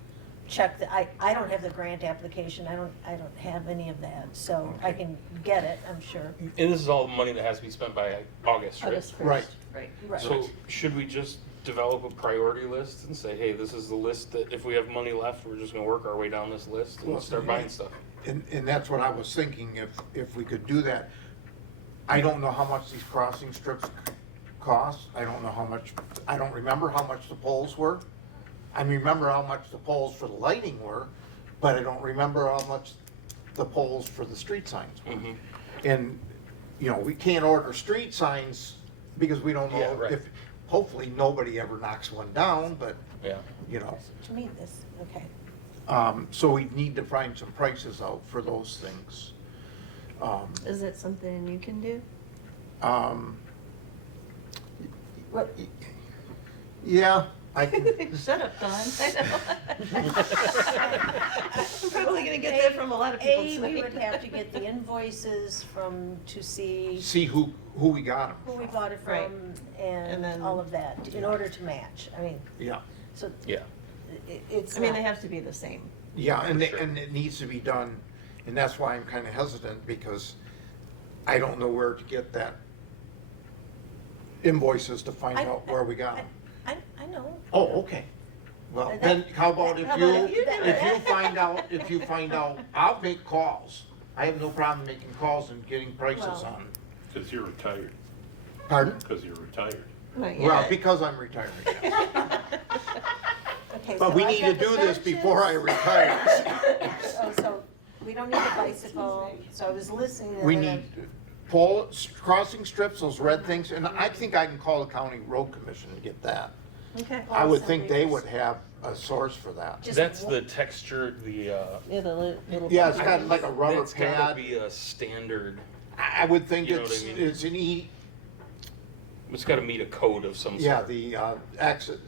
check I don't have the grant application, I don't have any of that, so I Okay. can get it, I'm sure. And this is all money that has to be spent by August, right? August 1st. Right. Right. Right. So should we just develop a priority list and say, hey, this is the list that if we have money left, we're just gonna work our way down this list and Well, start buying stuff? And that's what I was thinking, if we could do that. I don't know how much these crossing strips cost, I don't remember how much the poles were. I remember how much the poles for the lighting were, but I don't remember how much the poles for the street signs were. Mhm. And, we can't order street signs because we don't Yeah, know right. if, hopefully, nobody ever knocks one down, but, Yeah. To me, this, okay. So we need to find some prices out for those things. Is it something you can do? What, Yeah, I can, Shut up, Don. I know. I'm probably gonna get that from a lot of people we tonight. would have to get the invoices to see see who we got them who we from. bought it Right. from And and then- all of that, in order to match, Yeah, so Yeah. it's I mean, not- they have to be the same. yeah, and Sure. and it needs to be done, and that's why I'm kind of hesitant, because I don't know where to get that invoices to find out where we got them. I know. Oh, okay. Well, That- then how about how about if you do it? if you find out, I'll make calls. I have no problem making calls and getting prices Well- on. Because you're retired. Pardon? Because you're retired. Not Well, yet. because I'm retired, yes. Okay, But so we I've need got to the do this before I benches. retire. So we don't need a bicycle, so I was listening. to We that. need crossing strips, those red things, and I think I can call the county road commission to get that. Okay. I would think they would have a source for that. Just That's the texture, the, Yeah, the little. Yeah, it's got like a rubber that's gotta pad. be a standard, I would think You know what I mean? it's an it's gotta meet a code of some yeah, sort. the exit,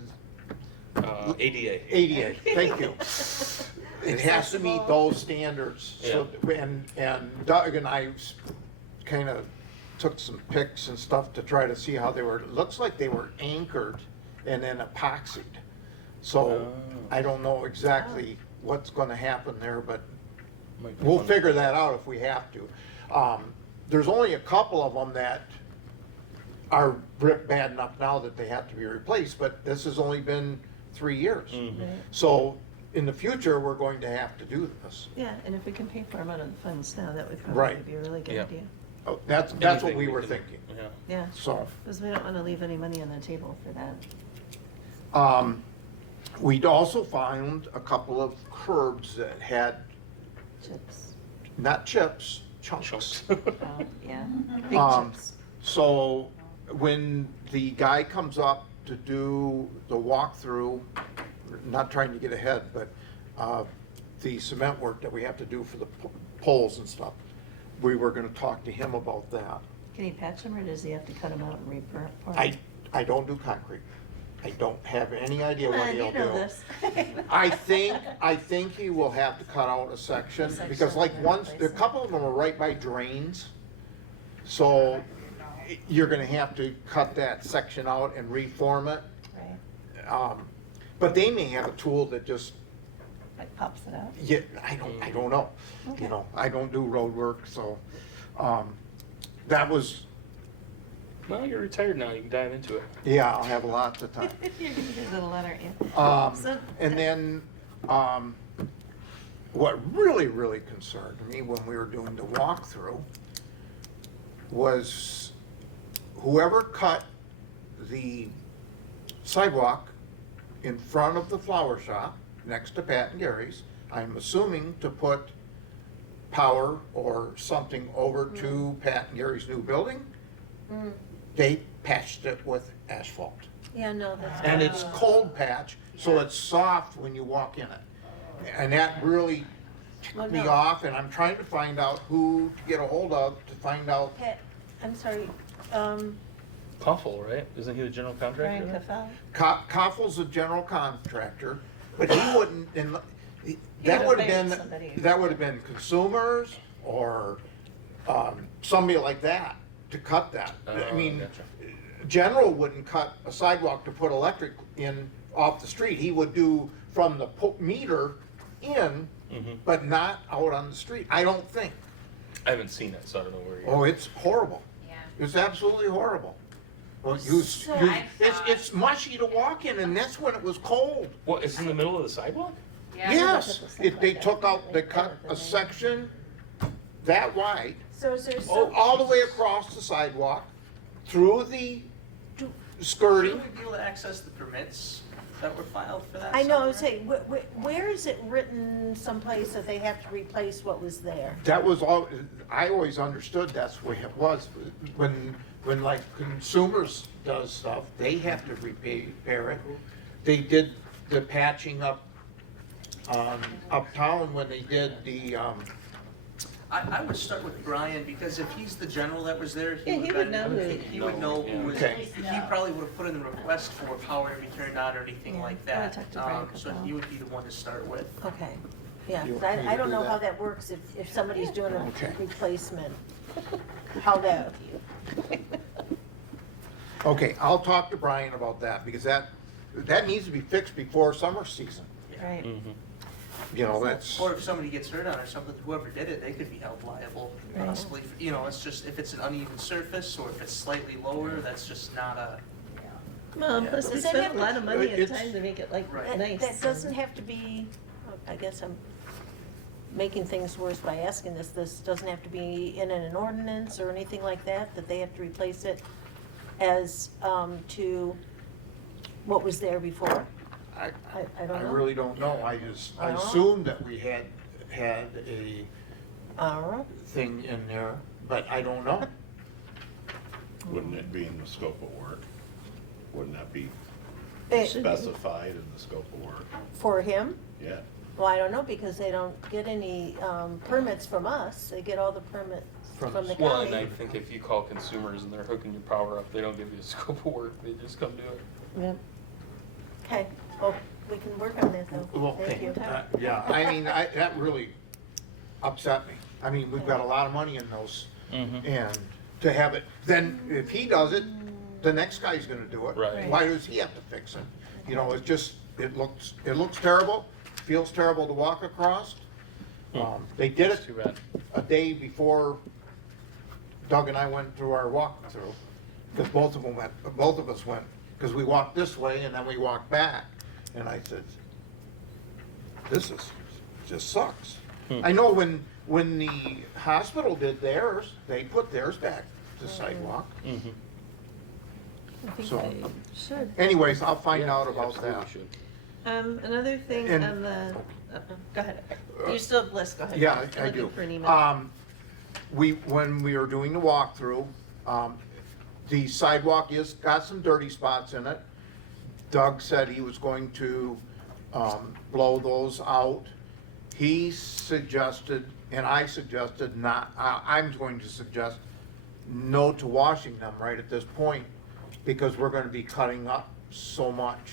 ADA. ADA, thank you. It has to meet those standards, so, and Doug and I kind of took some pics and stuff to try to see how they were, it looks like they were anchored and then epoxied. So, Oh. I don't know exactly what's gonna happen there, but Might be we'll fun. figure that out if we have to. There's only a couple of them that are ripped bad enough now that they have to be replaced, but this has only been 3 years. Mhm. So, in the future, we're going to have to do this. Yeah, and if we can pay for them out of the funds now, that would probably Right. be a really good Yeah. idea. Oh, that's what Anything we were can- thinking, Yeah. Yeah, so. because we don't want to leave any money on the table for that. We'd also found a couple of curbs that had, Chips. not chips, chunks. Chunks. Oh, yeah, big Um, chips. So when the guy comes up to do the walkthrough, not trying to get ahead, but the cement work that we have to do for the poles and stuff, we were gonna talk to him about that. Can he patch them, or does he have to cut them out and re-pour? I don't do concrete. I don't have any idea Come what on, he'll you do. know this. I think he will have to cut out a section, because like a couple of them are right by drains. So you're gonna have to cut that section out and reform it. Right, But they may have a tool that just, like pops it out. yeah, I don't know. Okay. You know, I don't do road work, so, that was, Well, you're retired now, you can dive into it. yeah, I'll have lots of time. You're gonna get a little letter, yeah. So- And then, what really concerned me when we were doing the walkthrough was whoever cut the sidewalk in front of the flower shop next to Pat and Gary's, I'm assuming to put power or something over to Pat and Gary's new building, they patched it with asphalt. Yeah, no, that's. And it's cold patch, so it's soft when you walk in it. And that really Well, ticked me no. off, and I'm trying to find out who to get a hold of to find out. Pat, I'm sorry, Koffel, right? Isn't he the general contractor? Brian there? Caffell? Koffel's a general contractor, but he wouldn't, and that would've would have hired been, somebody. that would have been consumers or somebody like that to cut that. I Oh, mean, gotcha. General wouldn't cut a sidewalk to put electric in off the street. He would do from the meter in, Mhm. but not out on the street, I don't think. I haven't seen it, so I don't know where you Oh, it's horrible. Yeah. It's absolutely horrible. Well, it's mushy to walk in, and that's when it was cold. What, it's in the middle of the sidewalk? Yeah. Yes, Look at the they sidewalk. took out, they cut a section that wide, so is there oh, some? all the way across the sidewalk, through the Do- skirting. Shouldn't we be able to access the permits that were filed for that? I know, I was somewhere? saying, where is it written someplace that they have to replace what was there? That was all, I always understood that's the way it was. When like consumers does stuff, they have to repair it. They did the patching up, uptown when they did the, I would start with Brian, because if he's the general that was there, Yeah, he would know who- he would know who was, Okay. he probably would have put in the request for power to be turned on or anything Yeah, like I would that. talk to Brian So Capel. he would be the one to start with. Okay, yeah, You 'cause want me I to don't do know how that? that works if somebody's doing a Okay. replacement. How that, okay, I'll talk to Brian about that because that needs to be fixed before summer season. Right. Mm-hmm. You know, that's, Or if somebody gets hurt on or something, whoever did it, they could be held liable Right. possibly. You know, it's just, if it's an uneven surface or if it's slightly lower, that's just not a, Well, Yeah. plus we Does that spent have a lot of money and It's- time to make it like Right. nice. that doesn't have to be, I guess I'm making things worse by asking this doesn't have to be in an ordinance or anything like that they have to replace it as, to what was there before? I I don't know. really don't know. I I don't know. assumed that we had a All right. thing in there, but I don't know. Wouldn't it be in the scope of work? Wouldn't that be It- specified in the scope of work? For him? Yeah. Well, I don't know, because they don't get any permits from us. They get all the permits From from the us. Well, and I county. think if you call consumers and they're hooking your power up, they don't give you a scope of work, they just come do it. Yep. Okay, well, we can work on that though. Well, Thank you. yeah, I mean, that really upset me. I mean, we've got a lot of money in those, and to have it, then if he does it, the next guy's gonna do it. Right. Why does he have to fix it? You know, it's just, it looks terrible, feels terrible to walk across. They did it Too bad. a day before Doug and I went through our walkthrough, because both of us went, because we walked this way and then we walked back, and I said, this just sucks. I know when the hospital did theirs, they put theirs back to sidewalk. I think So- they should. Anyways, I'll find out about Absolutely that. should. Another thing And- on the, go ahead. You still have lists, go ahead. Yeah, I'm I looking do. for an email. When we were doing the walkthrough, the sidewalk got some dirty spots in it. Doug said he was going to, blow those out. He suggested, and I suggested not, I'm going to suggest no to washing them right at this point, because we're gonna be cutting up so much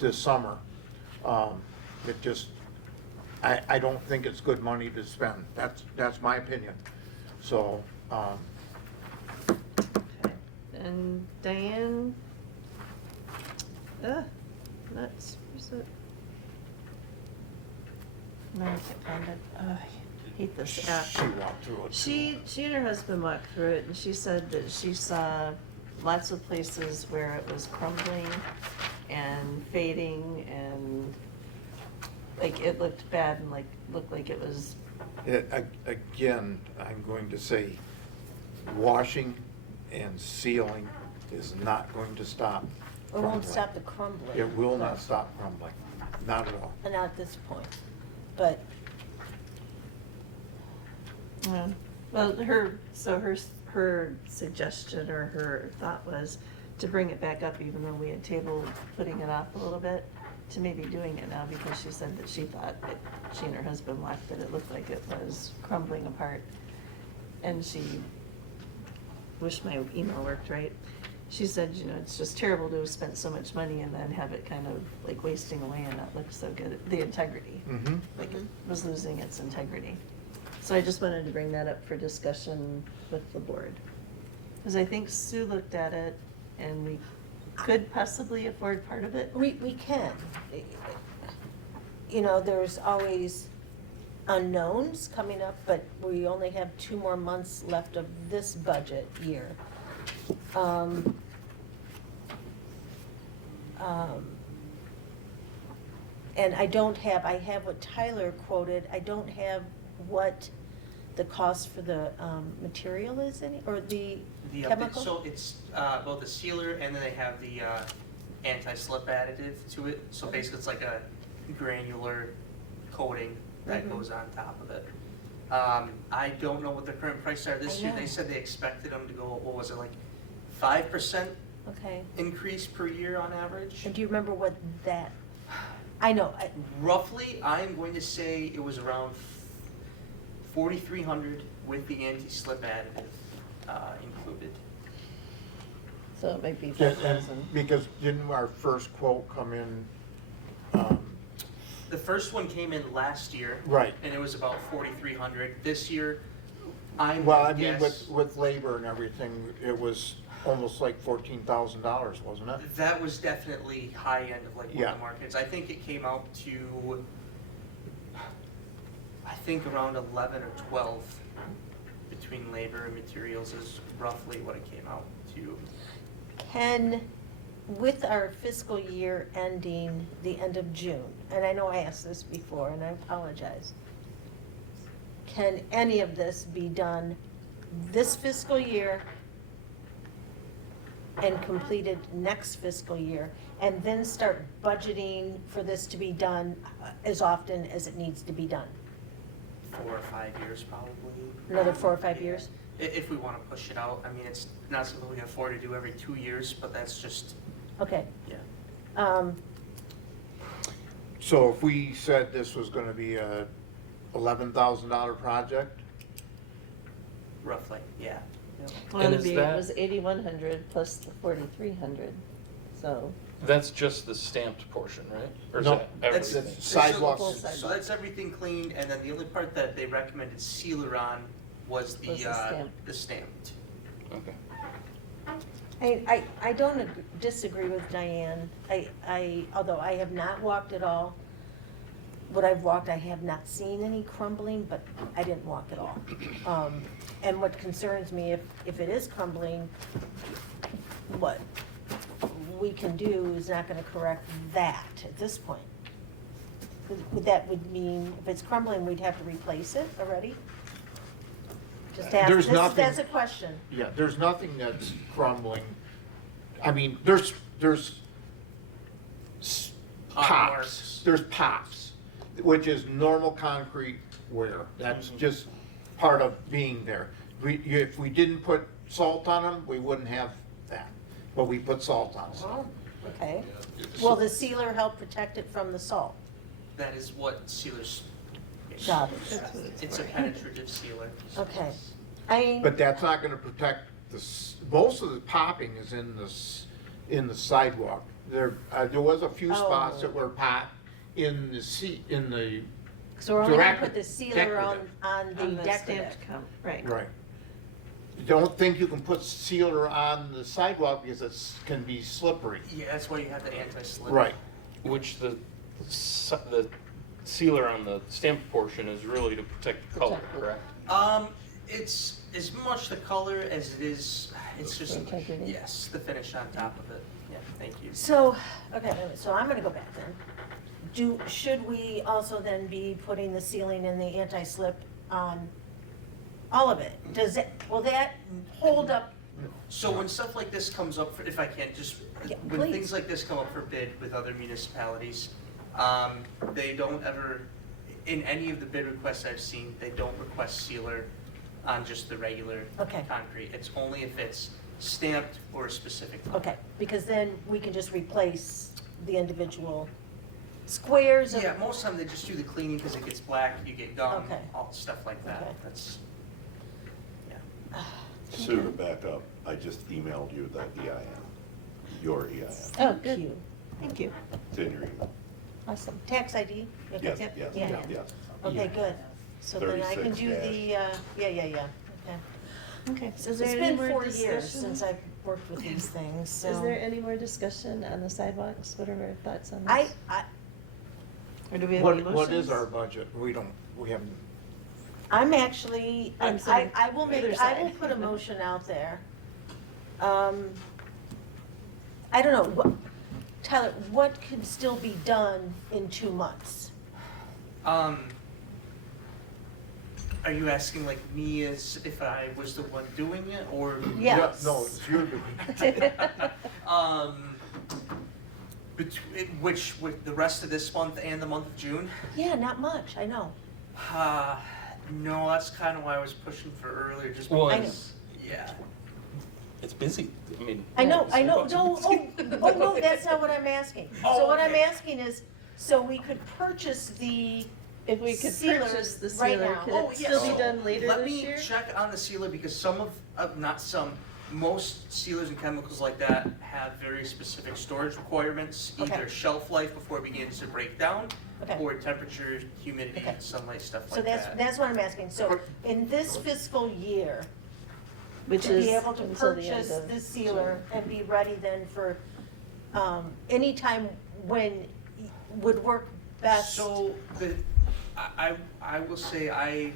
this summer. It just, I don't think it's good money to spend. That's my opinion. So, Okay. And Diane, nuts, where's it? No, I can't find it. I hate this app. she walked through it. She and her husband walked through it, and she said that she saw lots of places where it was crumbling and fading, and like it looked bad, and looked like it was. Again, I'm going to say, washing and sealing is not going to stop It crumbling. won't stop the crumbling. It will not stop crumbling, not at all. Not at this point, but Yeah. Well, her suggestion or her thought was to bring it back up, even though we had tabled putting it off a little bit, to maybe doing it now, because she said that she thought that she and her husband walked, that it looked like it was crumbling apart. And she wished my email worked right. She said, you know, it's just terrible to have spent so much money and then have it kind of like wasting away and not look so good, the integrity. Mm-hmm. Like it was losing its integrity. So I just wanted to bring that up for discussion with the board. Because I think Sue looked at it and we could possibly afford part of it. we can. You know, there's always unknowns coming up, but we only have 2 more months left of this budget year. And I have what Tyler quoted, I don't have what the cost for the material is or the The, chemical? so it's both the sealer and then they have the anti-slip additive to it. So basically it's like a granular coating that Mhm. goes on top of it. I don't know what the current prices are this I year. know. They said they expected them to go, what was it, like 5% Okay, increase per year on average? and do you remember what that, I know, Roughly, I'm going to say it was around 4,300 with the anti-slip additive included. So it might be And- 5,000. Because didn't our first quote come in, The first one came in last year. Right. And it was about 4,300. This year, I'm well, I gonna mean, guess with labor and everything, it was almost like $14,000, wasn't it? that was definitely high end of like what Yeah. the market is. I think it came out to, I think around 11 or 12 between labor and materials is roughly what it came out to. with our fiscal year ending the end of June, and I know I asked this before, and I apologize, can any of this be done this fiscal year and completed next fiscal year, and then start budgeting for this to be done as often as it needs to be done? 4 or 5 years probably. Another 4 or 5 years? if we wanna push it out. I mean, it's not something we can afford to do every 2 years, but that's just, Okay. yeah. So if we said this was gonna be a $11,000 project, Roughly, yeah. Well, And it'd is be, that- it was 8,100 plus the 4,300, so. That's just the stamped portion, right? Or is No, that That's- everything? sidewalks. Full So sidewalk. that's everything cleaned, and then the only part that they recommended sealer on was Was the stamp. the stamped. Okay. I don't disagree with Diane. Although I have not walked at all. What I've walked, I have not seen any crumbling, but I didn't walk at all. And what concerns me, if it is crumbling, what we can do is not gonna correct that at this point. That would mean, if it's crumbling, we'd have to replace it already? Just ask, There's nothing- that's a question. yeah, there's nothing that's crumbling. I mean, there's Marks. pops, there's pops, which is normal concrete wear. That's just part of being there. If we didn't put salt on them, we wouldn't have that, but we put salt on them. Oh, okay. Will the sealer help protect it from the salt? That is what sealers. Got it. That's what it's It's a for. penetrative sealer. Okay. I, But that's not gonna protect most of the popping is in the sidewalk. There was a few spots that were popped in the seat, in the, so we're only gonna direct- put the sealer on decorative. the On the decorative. stamped right. right. Don't think you can put sealer on the sidewalk because it can be slippery. Yeah, that's why you have the anti-slip. Right. Which the sealer on the stamped portion is really to protect the color, Protect it. correct? It's as much the color as it is, it's just, Integrity. yes, the finish on top of it. Yeah, thank you. So, okay, wait a minute. So I'm gonna go back then. Should we also then be putting the ceiling and the anti-slip on all of it? Will that hold up? So when stuff like this comes up, if I can, just, Yeah, when please. things like this come up for bid with other municipalities, they don't ever, in any of the bid requests I've seen, they don't request sealer on just the regular Okay. concrete. It's only if it's stamped or a specific color. Okay, because then we can just replace the individual squares of. Yeah, most of the time they just do the cleaning because it gets black, you get gum, Okay. all stuff like that. Okay. That's, yeah. Sue, to back up, I just emailed you the EIN, your EIN. Oh, good. Cute. Thank you. It's in your email. Awesome. Tax ID? Okay. Yes, Yep. yes, Yeah. yes. Okay, good. So then I can 36 do the, yeah, okay. Okay, so It's is there any been more 4 years discussion? since I've worked with these things, so. Is there any more discussion on the sidewalks? What are our thoughts on I, this? I, Or do we have any What is motions? our budget? We haven't, I'm actually, I'm sitting I will make, other I will side. put a motion out there. I don't know, Tyler, what can still be done in 2 months? Are you asking like me as if I was the one doing it, or? yeah, Yes. no, it's you're doing it. Which, with the rest of this month and the month of June? Yeah, not much, I know. No, that's kind of why I was pushing for earlier, just Well, I know. because, yeah. It's busy. I mean. I know, no, sidewalks are busy. no, that's not what I'm asking. So Oh, what I'm okay. asking is, so we could purchase the, If we could Sealer purchase the right sealer, now. could Oh, it yes. still be done later Let this me year? check on the sealer, because some of, not some, most sealers and chemicals like that have very specific storage requirements, Okay. either shelf life before it begins to break down, Okay. or temperature, humidity, Okay. sunlight, stuff so like that's, that. that's what I'm asking. So in this fiscal year, Which to is be able to until the end purchase of the sealer June. and be ready then for, any time when would work best. So, I will say I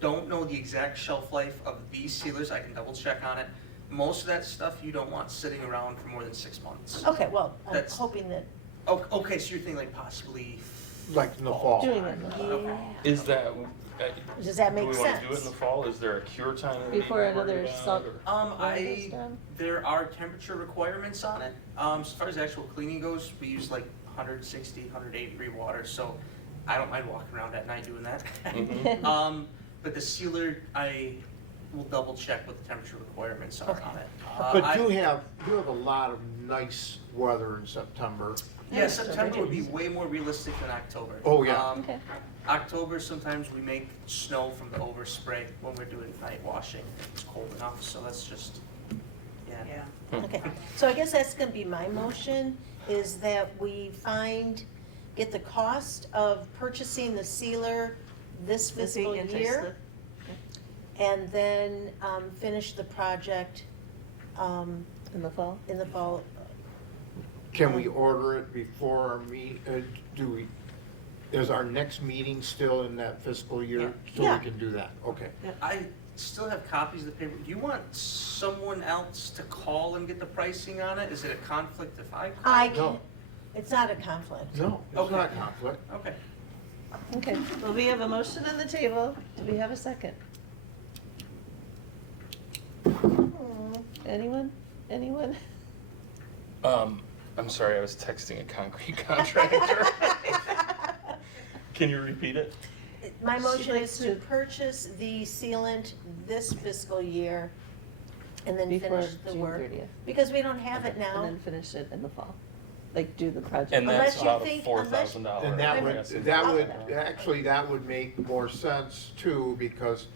don't know the exact shelf life of these sealers, I can double check on it. Most of that stuff you don't want sitting around for more than 6 months. Okay, well, I'm That's- hoping that, Oh, okay, so you're thinking like possibly. Like in the fall. Doing it in the fall. yeah. Is that, Does that make do we want to do it in sense? the fall? Is there a cure time? that we Before need to worry another about, salt- or- done? There are temperature requirements on it. As far as actual cleaning goes, we use like 160, 180 degree water, so I don't mind walking around at night doing that. Mhm. But the sealer, we'll double check what the temperature requirements are on it. But you have a lot of nice weather in September. Yeah, September would be way more realistic than October. Oh, yeah. Okay. October, sometimes we make snow from the overspray when we're doing night washing. It's cold enough, so that's just, yeah. Yeah. Okay, so I guess that's gonna be my motion, is that we get the cost of purchasing the sealer this fiscal year, and then finish the project In the fall? in the fall. Can we order it before our is our next meeting still in that fiscal year? So Yeah. we can do that, okay. I still have copies of the paper. Do you want someone else to call and get the pricing on it? Is it a conflict if I call? I No. can, it's not a conflict. No, it's Okay. not a conflict. Okay. Okay, well, we have a motion on the table. Do we have a second? Anyone? Anyone? I'm sorry, I was texting a concrete contractor. Can you repeat it? My She'd motion like is to to- purchase the sealant this fiscal year and then Before finish the June work. 30th. Because we don't have it And now. then finish it in the fall, like do the project. And that's Unless you about a think- $4,000. And that Wait a that would make more sense too, because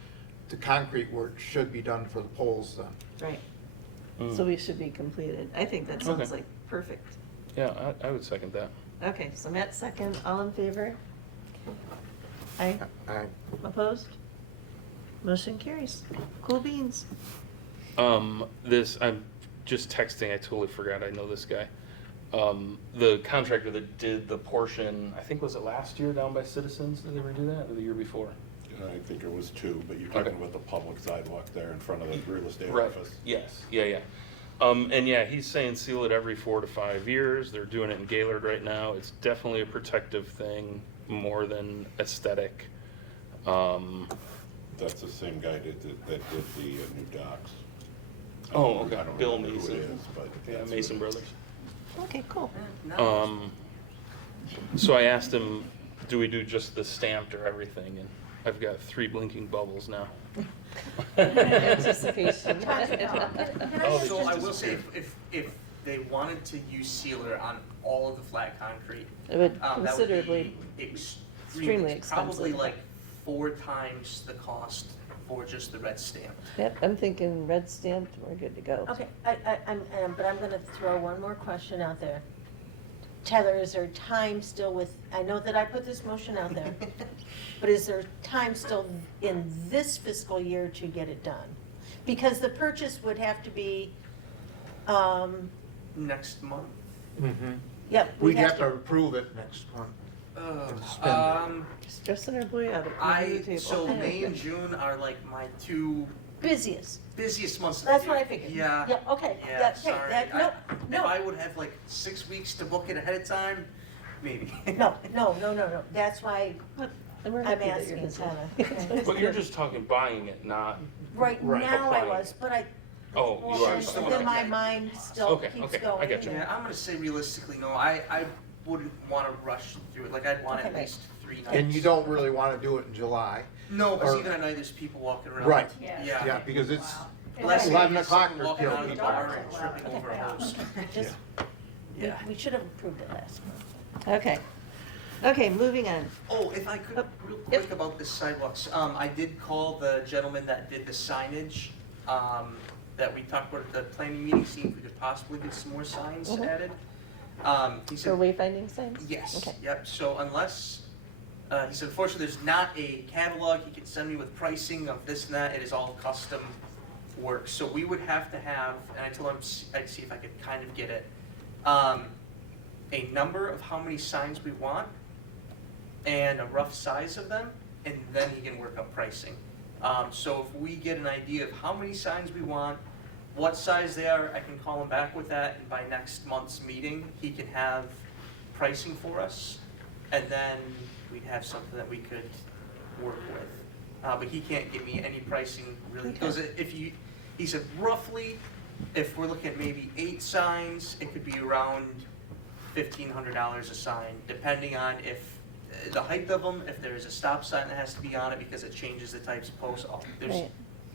the concrete work should be done for the poles then. Right, Mm. so we should be completed. I think that sounds Okay. like perfect. Yeah, I would second that. Okay, so Matt second, all in favor? Aye, opposed? Motion carries. Cool beans. I'm just texting, I totally forgot, I know this guy. The contractor that did the portion, I think was it last year down by Citizens, did they ever do that, or the year before? I think it was 2, but you're talking Okay. about the public sidewalk there in front of the real estate Right, office. yes, yeah. And yeah, he's saying seal it every 4 to 5 years, they're doing it in Gaylord right now, it's definitely a protective thing, more than aesthetic. That's the same guy that did the new docks. Oh, okay, I don't Bill remember who Mason. it is, but Yeah, that's Mason who it is. Brothers. Okay, cool. So I asked him, do we do just the stamped or everything? And I've got 3 blinking bubbles now. Anticipation. Can I Oh, ask So just I a- will say, if they wanted to use sealer on all of the flat concrete, It would that would considerably, be extremely probably expensive. like 4 times the cost for just the red stamp. yep, I'm thinking red stamped, we're good to go. Okay, but I'm gonna throw one more question out there. Tyler, is there time still I know that I put this motion out there, but is there time still in this fiscal year to get it done? Because the purchase would have to be, Next month. yep. We'd have to approve it next month. And spend Stressing our boy out at the table. So May and June are like my 2 Busiest. busiest months of the That's year. what I figured. Yeah. Yep, okay. Yeah, Yeah, okay, sorry. that- no, no. If I would have like 6 weeks to book it ahead of time, maybe. No, that's why, And we're I'm happy that you're asking busy. Tyler. But you're just talking buying it, not, right Right. now I Applying. was, but I, oh, you are. still then my okay. mind still Okay, keeps okay, going. I get you. Yeah, I'm gonna say realistically, no, I wouldn't wanna rush through it, like I'd want at Okay. least 3 nights. And you don't really wanna do it in July. No, because or- even at night, there's people walking around. Right. Yes. Yeah, because it's, Wow. Last Right. 11 week, o'clock someone they're walking killing out of the people. bar and tripping over a hose. Just, Yeah. we should have approved it last month. Okay, okay, moving on. Oh, if I could, Oh, real yep. quick about the sidewalks, I did call the gentleman that did the signage, that we talked about at the planning meeting, see if we could possibly get some more signs Mhm. added. He For said, wayfinding signs? yes, Okay. yep, so unless, he said unfortunately, there's not a catalog he could send me with pricing of this and that, it is all custom work, so we would have to have, and I told him I'd see if I could kind of get it, a number of how many signs we want, and a rough size of them, and then he can work up pricing. So if we get an idea of how many signs we want, what size they are, I can call him back with that, and by next month's meeting, he can have pricing for us, and then we'd have something that we could work with. But he can't give me any pricing really, because he said roughly, if we're looking at maybe 8 signs, it could be around $1,500 a sign, depending on if, the height of them, if there's a stop sign that has to be on it because it changes the types of posts. There's Right.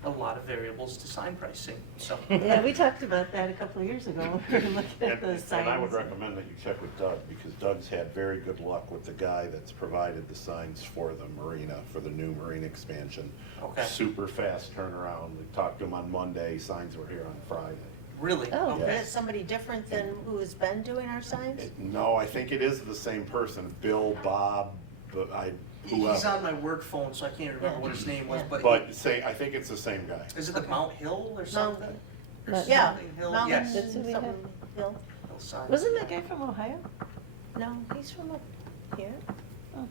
a lot of variables to sign pricing, so. Yeah, we talked about that a couple of years ago, when we were looking at the signs. And I would recommend that you check with Doug, because Doug's had very good luck with the guy that's provided the signs for the marina, for the new marina expansion. Okay. Super fast turnaround. We talked to him on Monday, signs were here on Friday. Really? Oh, Is Okay. it somebody different than who has been doing our signs? No, I think it is the same person, Bill, Bob, whoever. He's on my work phone, so I can't remember what his name was, Yeah. but. I think it's the same guy. Is it the Mount Hill or something? Or Mount- Yeah, something Hill? Mountain Yes. That's who we have. something Hill. Hill signs. Wasn't that guy from Ohio? No, he's from up here. Oh,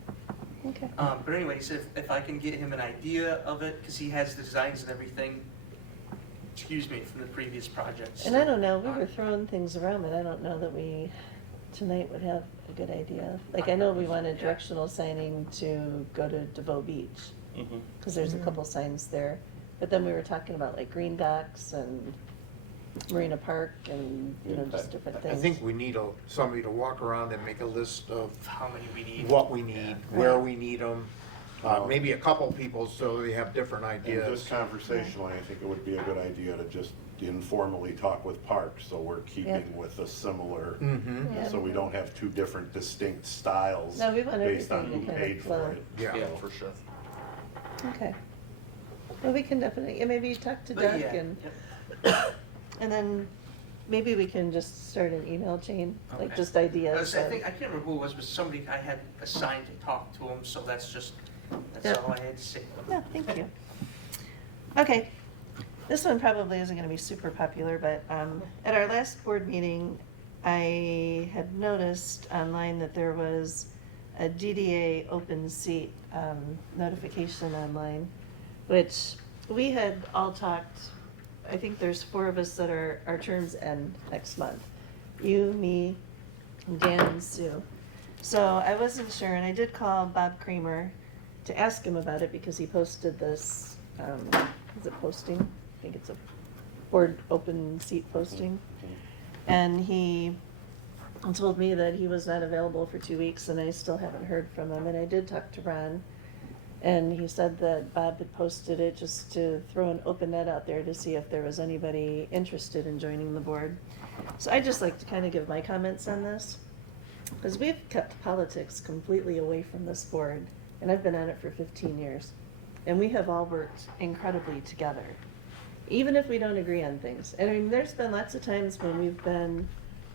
okay. But anyways, if I can get him an idea of it, because he has the designs and everything, excuse me, from the previous projects. And I don't know, we were throwing things around, but I don't know that we, tonight would have a good idea. Like, I know we wanted directional signing to go to DeVoe Beach, Mhm. because there's a couple signs there. But then we were talking about like green docks and Marina Park and, you know, just different I things. think we need somebody to walk around and make a list of How many we need. what we need, where we need them, Well- maybe a couple people so they have different And ideas. just conversationally, I think it would be a good idea to just informally talk with Parks, so we're keeping with a similar, Mm-hmm, Yeah. so we don't have two different distinct styles No, we want based on everything who to kind of paid for flow. it. yeah. Yeah, for sure. Okay. Well, we can definitely, yeah, maybe talk to But Doug yeah, and, yep. and then maybe we can just start an email chain, like Okay. just ideas. I of- think, I can't remember who it was, but somebody I had assigned to talk to him, so that's Yeah. all I had to say. Yeah, thank you. Okay, this one probably isn't gonna be super popular, but, at our last board meeting, I had noticed online that there was a DDA Open Seat, notification online, which we had all talked, I think there's 4 of us that our terms end next month. You, me, Dan, and Sue. So I wasn't sure, and I did call Bob Kramer to ask him about it because he posted this, is it posting? I think it's a board open seat posting. And he told me that he was not available for 2 weeks and I still haven't heard from him. And I did talk to Ron and he said that Bob had posted it just to throw an open net out there to see if there was anybody interested in joining the board. So I'd just like to kind of give my comments on this. Because we've kept politics completely away from this board, and I've been on it for 15 years. And we have all worked incredibly together, even if we don't agree on things. And I mean, there's been lots of times when we've been,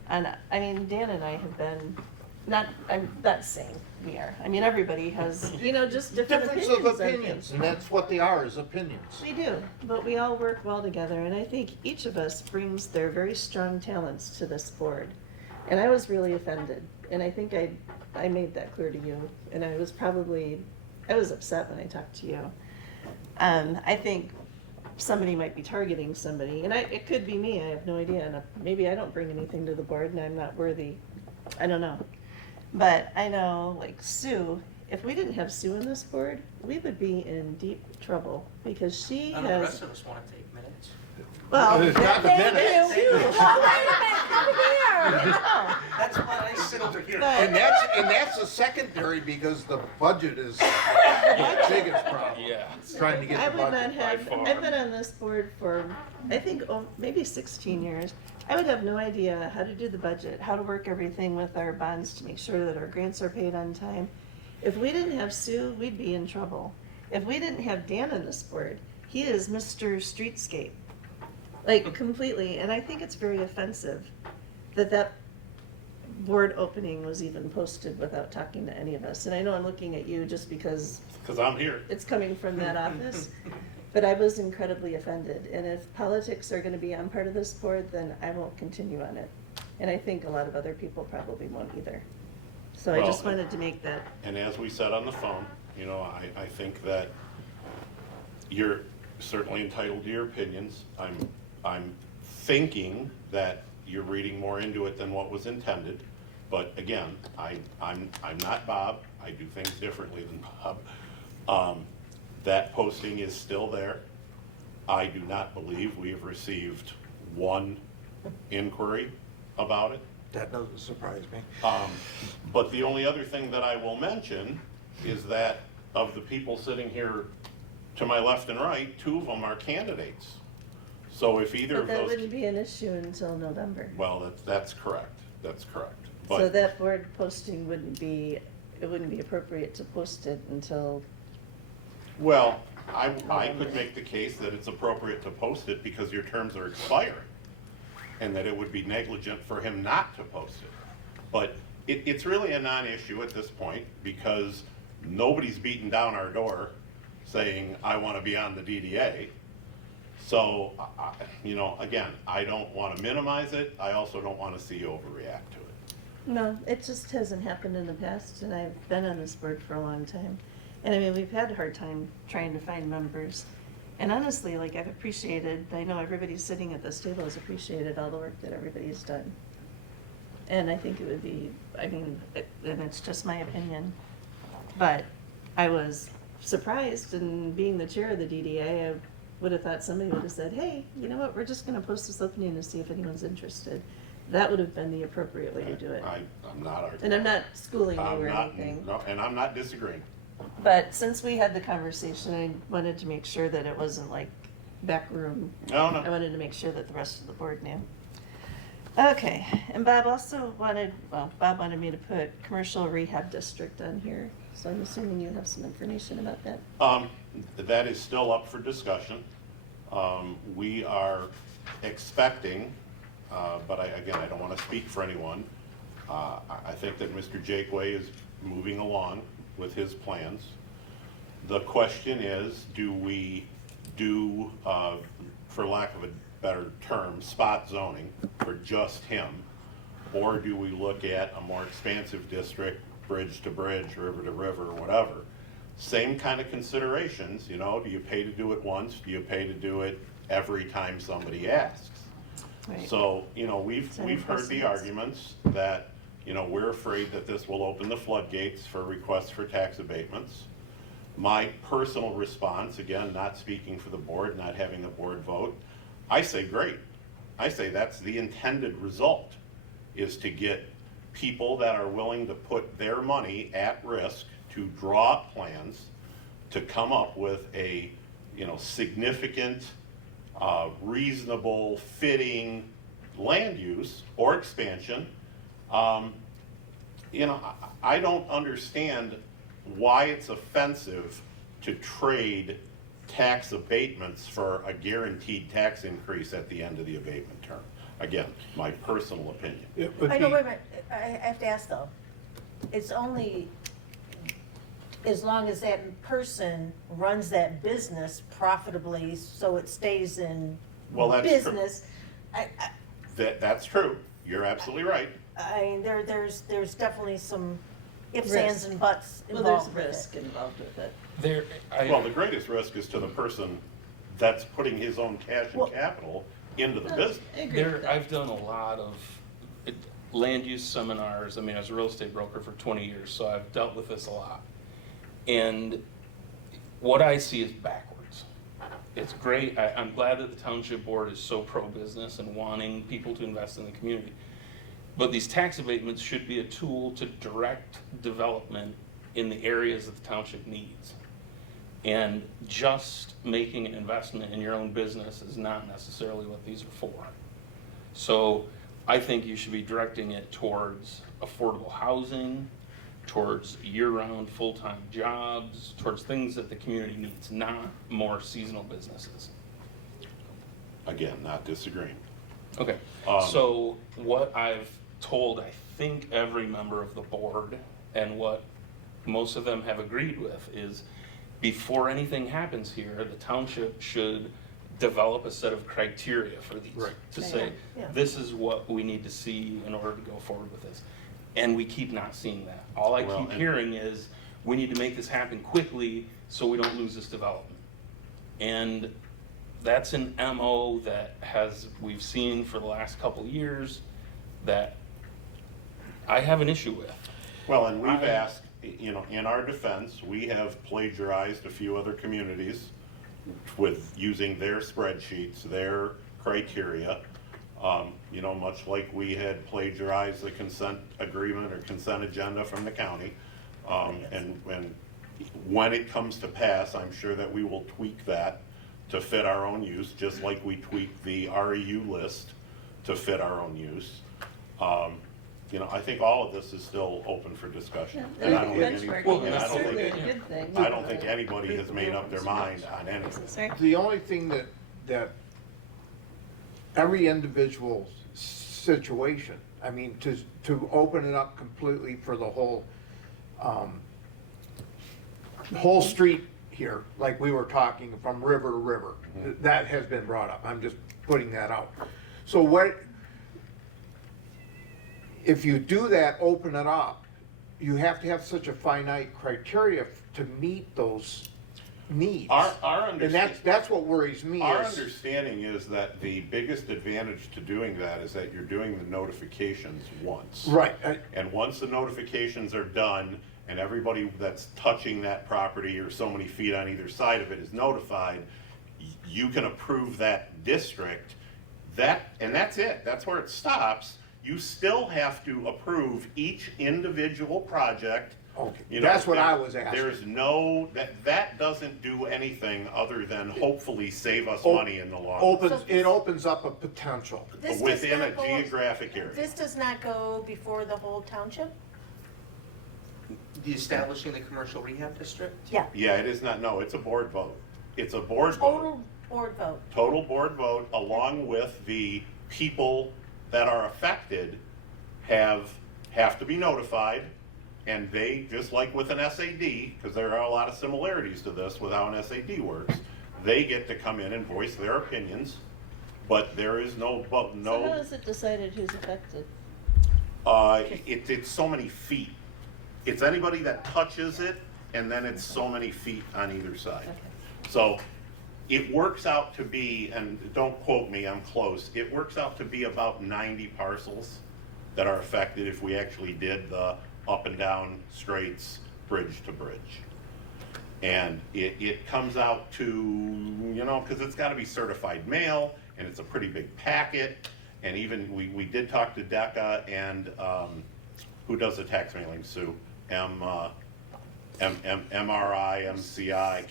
Dan and I have been, I'm not saying we are. I mean, everybody has, you know, just different Difference opinions of on opinions, things. and that's what they are, is opinions. We do, but we all work well together, and I think each of us brings their very strong talents to this board. And I was really offended, and I think I made that clear to you, and I was upset when I talked to you. I think somebody might be targeting somebody, and it could be me, I have no idea, and maybe I don't bring anything to the board and I'm not worthy, I don't know. But I know, like Sue, if we didn't have Sue on this board, we would be in deep trouble, because she None of the rest has, of us want to take minutes. well, It's not the thank minutes. you. Oh, wait a minute, come here. No. That's why I sit over here. But- And that's a secondary because the budget is the biggest problem. Yeah. Trying to get I the would not budget. have, far. I've been on this board for, I think, maybe 16 years. I would have no idea how to do the budget, how to work everything with our bonds to make sure that our grants are paid on time. If we didn't have Sue, we'd be in trouble. If we didn't have Dan on this board, he is Mr. Streetscape. Like, completely, and I think it's very offensive that board opening was even posted without talking to any of us. And I know I'm looking at you just because Because I'm here. it's coming from that office, but I was incredibly offended. And if politics are gonna be on part of this board, then I won't continue on it. And I think a lot of other people probably won't either. So I just Well, wanted to make that, And as we said on the phone, you know, I think that you're certainly entitled to your opinions. I'm thinking that you're reading more into it than what was intended. But again, I'm not Bob. I do things differently than Bob. That posting is still there. I do not believe we have received one inquiry about it. That doesn't surprise me. But the only other thing that I will mention is that of the people sitting here to my left and right, 2 of them are candidates. So if either But of that those, wouldn't be an issue until November. well, that's correct, that's correct. So But, that board posting wouldn't be, it wouldn't be appropriate to post it until, well, I could make the case that it's appropriate to post it because your terms are expiring, and that it would be negligent for him not to post it. But it's really a non-issue at this point, because nobody's beating down our door saying, I want to be on the DDA. So, you know, again, I don't want to minimize it, I also don't want to see you overreact to it. no, it just hasn't happened in the past, and I've been on this board for a long time. And I mean, we've had a hard time trying to find members. And honestly, like, I've appreciated, I know everybody sitting at this table has appreciated all the work that everybody's done. And I think it would be, I mean, and it's just my opinion, but I was surprised, and being the chair of the DDA, I would have thought somebody would have said, hey, you know what, we're just gonna post this opening to see if anyone's interested. That would have been the appropriate way to do it. I'm not arguing. And I'm not schooling you I'm or not- anything. No, and I'm not disagreeing. But since we had the conversation, I wanted to make sure that it wasn't like back room. No, I no, wanted to make sure that the rest of the board knew. Okay, and Bob also wanted, well, Bob wanted me to put commercial rehab district on here, so I'm assuming you have some information about that. that is still up for discussion. We are expecting, but again, I don't want to speak for anyone. I think that Mr. Jakeway is moving along with his plans. The question is, do we do, for lack of a better term, spot zoning for just him? Or do we look at a more expansive district, bridge to bridge, river to river, whatever? Same kind of considerations, you know, do you pay to do it once? Do you pay to do it every time somebody asks? Right. So, you know, we've So heard the precedence. arguments that, you know, we're afraid that this will open the floodgates for requests for tax abatements. My personal response, again, not speaking for the board, not having the board vote, I say great. I say that's the intended result, is to get people that are willing to put their money at risk to draw up plans, to come up with a, you know, significant, reasonable, fitting land use or expansion. You know, I don't understand why it's offensive to trade tax abatements for a guaranteed tax increase at the end of the abatement term. Again, my personal opinion. It would I know, be- wait a minute, I have to ask though, it's only as long as that person runs that business profitably, so it stays in Well, that's true. business. That's true. You're absolutely right. I mean, there's definitely some ifs, Risk. ands, and buts Well, there's involved with risk it. involved with it. Well, the greatest risk is to the person that's putting his own cash and Well- capital into the business. I agree with that. I've done a lot of land use seminars. I mean, I was a real estate broker for 20 years, so I've dealt with this a lot. And what I see is backwards. It's great. I'm glad that the Township Board is so pro-business and wanting people to invest in the community. But these tax abatements should be a tool to direct development in the areas that the township needs. And just making an investment in your own business is not necessarily what these are for. So I think you should be directing it towards affordable housing, towards year-round full-time jobs, towards things that the community needs, not more seasonal businesses. Again, not disagreeing. Okay, so what I've told, I think, every member of the board, and what most of them have agreed with, is before anything happens here, the township should develop a set of criteria for these. Right. To Yeah, say, yeah. this is what we need to see in order to go forward with this. And we keep not seeing that. All I Well, keep and- hearing is, we need to make this happen quickly so we don't lose this development. And that's an MO that we've seen for the last couple of years that I have an issue with. Well, and we've asked, you know, in our defense, we have plagiarized a few other communities with using their spreadsheets, their criteria. You know, much like we had plagiarized the consent agreement or consent agenda from the county. And When it comes to pass, I'm sure that we will tweak that to fit our own use, just like we tweak the REU list to fit our own use. You know, I think all of this is still open for discussion. And I don't think any- Benchmarking and I is don't certainly a think- good thing. I don't think anybody has made up their mind on anything. Sorry? The only thing that every individual situation, I mean, to open it up completely for the whole street here, like we were talking from river to river, that has been brought up. I'm just putting that out. So what, if you do that, open it up, you have to have such a finite criteria to meet those needs. Our And that's what worries me Our is, understanding is that the biggest advantage to doing that is that you're doing the notifications once. right, And once the notifications are done and everybody that's touching that property or so many feet on either side of it is notified, you can approve that district. And that's it. That's where it stops. You still have to approve each individual project. okay, You know, that's what I was asking. There's no, that doesn't do anything other than hopefully save us Op- money in the long run. It opens up a potential. This does Within a not go- geographic area. This does not go before the whole township? The establishing the commercial rehab district? Yeah, Yeah, it is not, no, it's a board vote. It's a board vote. total board vote. Total board vote, along with the people that are affected have to be notified. And they, just like with an SAD, because there are a lot of similarities to this with how an SAD works, they get to come in and voice their opinions, but there is no, So how is it decided who's affected? it's so many feet. It's anybody that touches it, and then it's so many feet on either side. Okay. So it works out to be, and don't quote me, I'm close, it works out to be about 90 parcels that are affected if we actually did the up and down straights, bridge to bridge. And it comes out to, you know, because it's got to be certified mail, and it's a pretty big packet. And even, we did talk to DECA and, who does the tax mailing, Sue? MRI, MCI,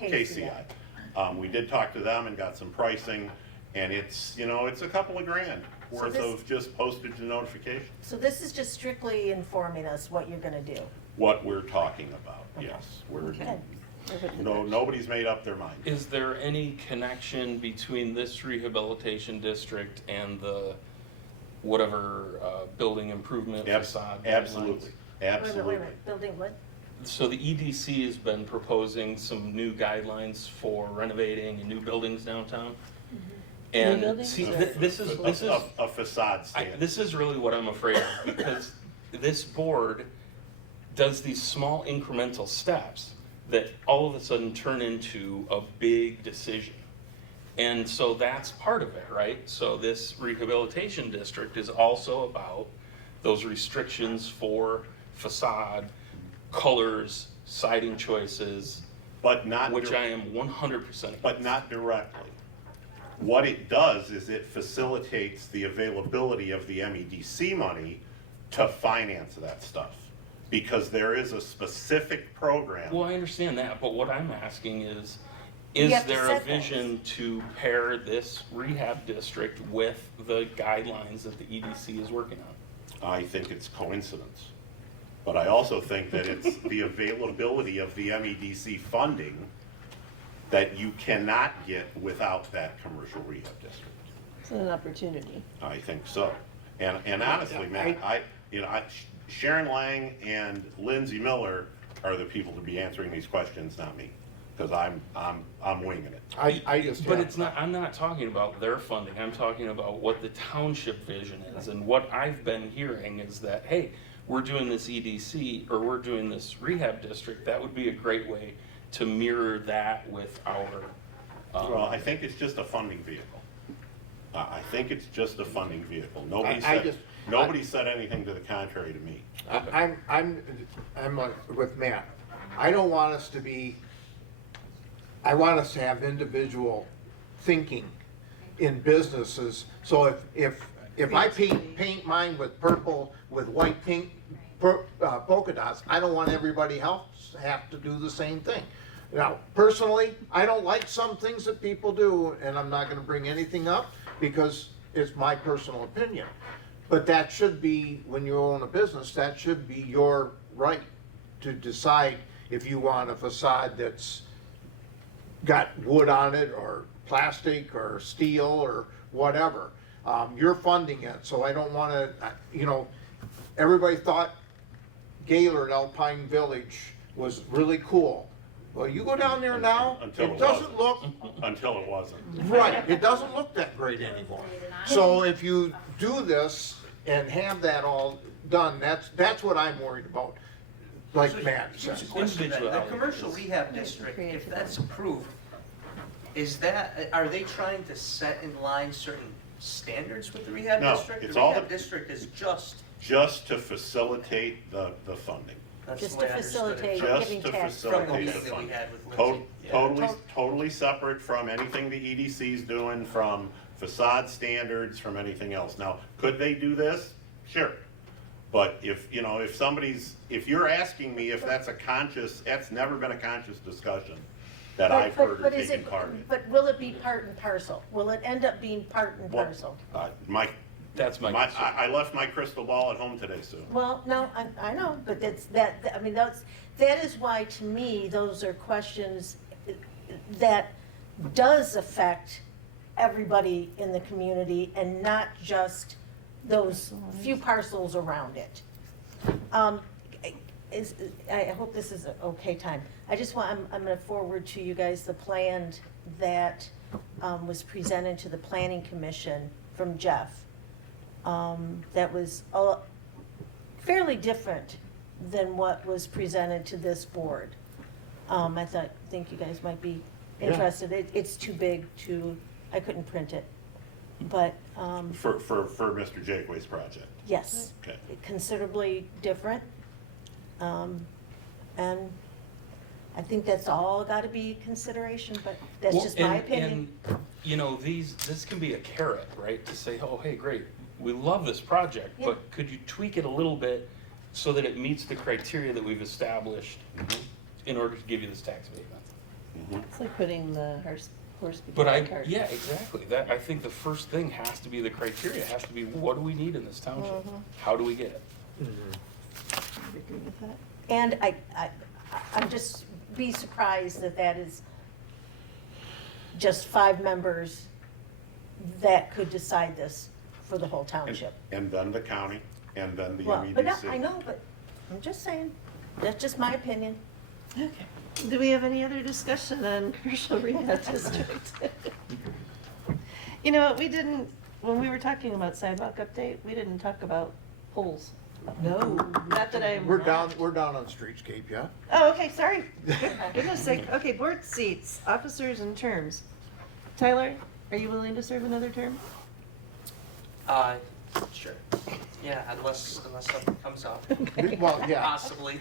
KCI. We did talk to them and got some pricing, and it's, you know, it's a couple of grand worth this- of just postage and notification. So this is just strictly informing us what you're gonna do. What we're talking about, yes. We're, Okay. nobody's made up their mind. Is there any connection between this rehabilitation district and the whatever building improvement facade? Absolutely, Wait a absolutely. minute, building what? So the EDC has been proposing some new guidelines for renovating and new buildings downtown. And buildings see, or- this is A facade stand. this is really what I'm afraid of, because this board does these small incremental steps that all of a sudden turn into a big decision. And so that's part of it, right? So this rehabilitation district is also about those restrictions for facade, colors, siding choices, But not. which I am 100% But not directly. What it does is it facilitates the availability of the MEDC money to finance that stuff. Because there is a specific program. Well, I understand that, but what I'm asking is You have to there a set those. vision to pair this rehab district with the guidelines that the EDC is working on? I think it's coincidence. But I also think that it's the availability of the MEDC funding that you cannot get without that commercial rehab district. It's an opportunity. I think so. And honestly, man, Sharon Lang and Lindsay Miller are the people to be answering these questions, not me. Because I'm winging it. I just But have- it's not, I'm not talking about their funding, I'm talking about what the township vision is. And what I've been hearing is that, hey, we're doing this EDC, or we're doing this rehab district, that would be a great way to mirror that with our, Well, I think it's just a funding vehicle. I think it's just a funding vehicle. I Nobody said anything to the contrary to me. I'm like with Matt. I don't want us to be, I want us to have individual thinking in businesses. So if I paint mine with purple with white paint polka dots, I don't want everybody else have to do the same thing. Now, personally, I don't like some things that people do, and I'm not gonna bring anything up because it's my personal opinion. But that should be, when you own a business, that should be your right to decide if you want a facade that's got wood on it, or plastic, or steel, or whatever. You're funding it, so I don't wanna, everybody thought Gaylord Alpine Village was really cool. Well, you go down there now, Until it doesn't look, Until it wasn't. right, it doesn't look that great anymore. So if you do this and have that all done, that's what I'm worried about, like So Matt here's a says. question then. The Individuality. commercial rehab district, if that's approved, are they trying to set in line certain standards with the rehab No, district? it's The all rehab the- district is just, Just to facilitate the funding. that's Just the way to I understood it. facilitate Just giving to tax From the facilitate credits. the meeting that we funding. had with To- Lindsay. Yeah. Totally separate from anything the EDC's doing, from facade standards, from anything else. Now, could they do this? Sure. But if you're asking me if that's that's never been a conscious discussion that I've heard or But is taken it, part in. but will it be part and parcel? Will it end up being part and Well, parcel? That's my concern. I left my crystal ball at home today, Sue. Well, no, I know, but that is why, to me, those are questions that does affect everybody in the community and not just those few parcels around it. I hope this is an okay time. I'm gonna forward to you guys the plan that, was presented to the planning commission from Jeff. That was fairly different than what was presented to this board. Think you guys might be Yeah. interested. It's too big I couldn't print it. But, For Mr. Jakeway's project. yes, Okay. considerably different. And I think that's all gotta be consideration, but that's Well, just my and- opinion. And, this can be a carrot, right? To say, oh, hey, great, we love this project, Yeah. but could you tweak it a little bit so that it meets the criteria that we've established in order to give you this tax abatement? It's like putting the horse But before the cart. yeah, exactly. I think the first thing has to be the criteria. It has to be, what do we need in this township? How do we get it? I agree with that. And I'm just be surprised that is just 5 members that could decide this for the whole township. And then the county, and then the Well, but MEDC. I know, but I'm just saying, that's just my opinion. Okay. Do we have any other discussion on commercial rehab district? You know what, when we were talking about sidewalk update, we didn't talk about poles. No. Not that I'm. We're down on Streetscape, yeah? Oh, okay, sorry. Goodness sake. Okay, board seats, officers and terms. Tyler, are you willing to serve another term? Sure. Yeah, unless something comes up, Well, yeah, possibly.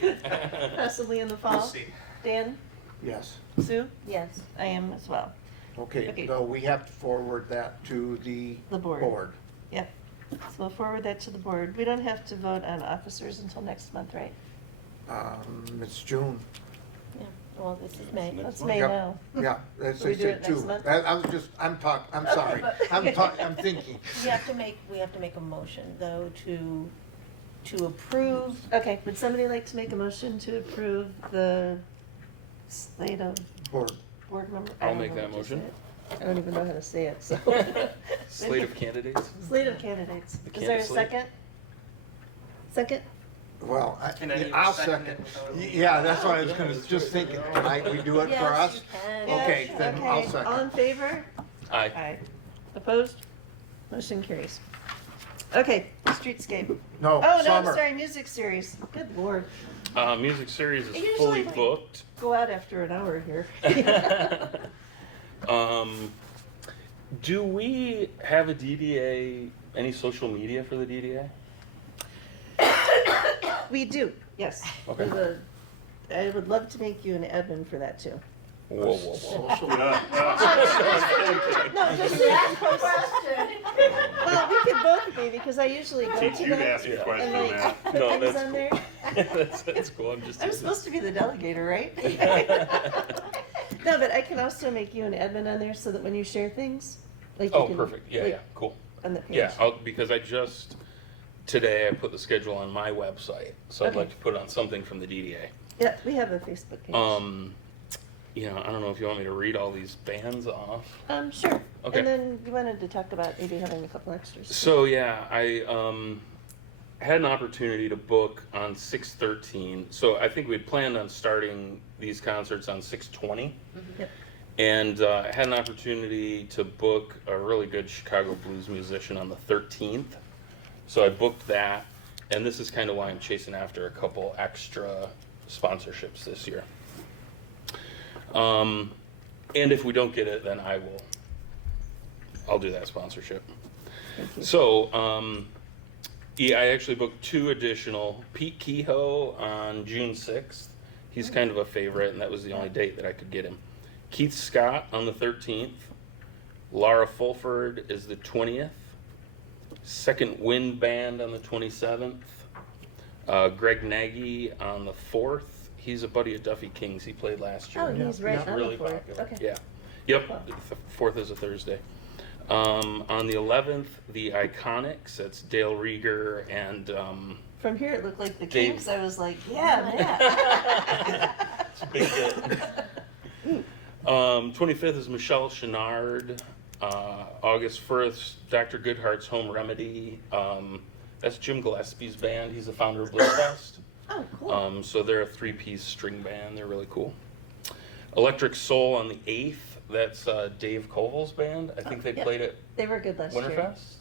Possibly in the fall? We'll see. Dan, yes. Sue? Yes. I am as well. Okay, Okay. so we have to forward that to the The board. board. Yep. So we'll forward that to the board. We don't have to vote on officers until next month, right? It's June. Yeah, well, this is May. It's month. May Yep. now. Yeah, as We I do said, it next June. month? I'm sorry. I'm thinking. We have to make a motion, though, to approve. Okay, would somebody like to make a motion to approve the slate of Board. board members? I'll make that motion. I don't even know how to say it, so. Slate of candidates? Slate of candidates. The Is there a candidate slate? second? Second? Well, Can anyone I'll second second. it? Yeah, that's what I was just thinking. Can we do it for us? Yes, you can. Okay, Yes, then I'll okay. second. All in favor? Aye. Aye. Opposed? Motion carries. Okay, streetscape. No, Oh, no, I'm summer. sorry, music series. Good lord. Music series is Usually fully we- booked. Go out after an hour here. Do we have a DDA, any social media for the DDA? We do, yes. Okay. I would love to make you an admin for that too. Whoa, whoa, whoa. social. No, just That's the question. well, we could both be, because I usually go Teach to you to them ask a Yeah. question, and man. like put No, things that's on cool. there. That's cool, I'm just. I'm supposed to be the delegator, right? No, but I can also make you an admin on there so that when you share things, like you Oh, can, perfect, yeah, like, yeah, cool. on the page. Yeah, because today I put the schedule on my website, so I'd Okay. like to put on something from the DDA. Yeah, we have a Facebook page. I don't know if you want me to read all these bands off. Sure. Okay. And then you wanted to talk about maybe having a couple extras. So yeah, I had an opportunity to book on 6/13. So I think we had planned on starting these concerts on 6/20. Yep. And I had an opportunity to book a really good Chicago blues musician on the 13th. So I booked that, and this is kind of why I'm chasing after a couple extra sponsorships this year. And if we don't get it, then I'll do that sponsorship. So, yeah, I actually booked 2 additional. Pete Kehoe on June 6th. He's kind of a favorite, and that was the only date that I could get him. Keith Scott on the 13th. Laura Fulford is the 20th. Second Wind Band on the 27th. Greg Nagy on the 4th. He's a buddy of Duffy King's. He played last year. Oh, he's right He's on really the board. popular. Okay. Yeah. Yep. Cool. The 4th is a Thursday. On the 11th, the Iconics. That's Dale Rieger and From here, it looked like the Dave- Kinks. I was like, yeah, It's a big hit. 25th is Michelle Chenard. August 1st, Dr. Goodhart's Home Remedy. That's Jim Gillespie's band. He's the founder of Bliss Fest. Oh, cool. So they're a 3-piece string band. They're really cool. Electric Soul on the 8th. That's Dave Koval's band. I think they yep. played at They were good last year. Winterfest.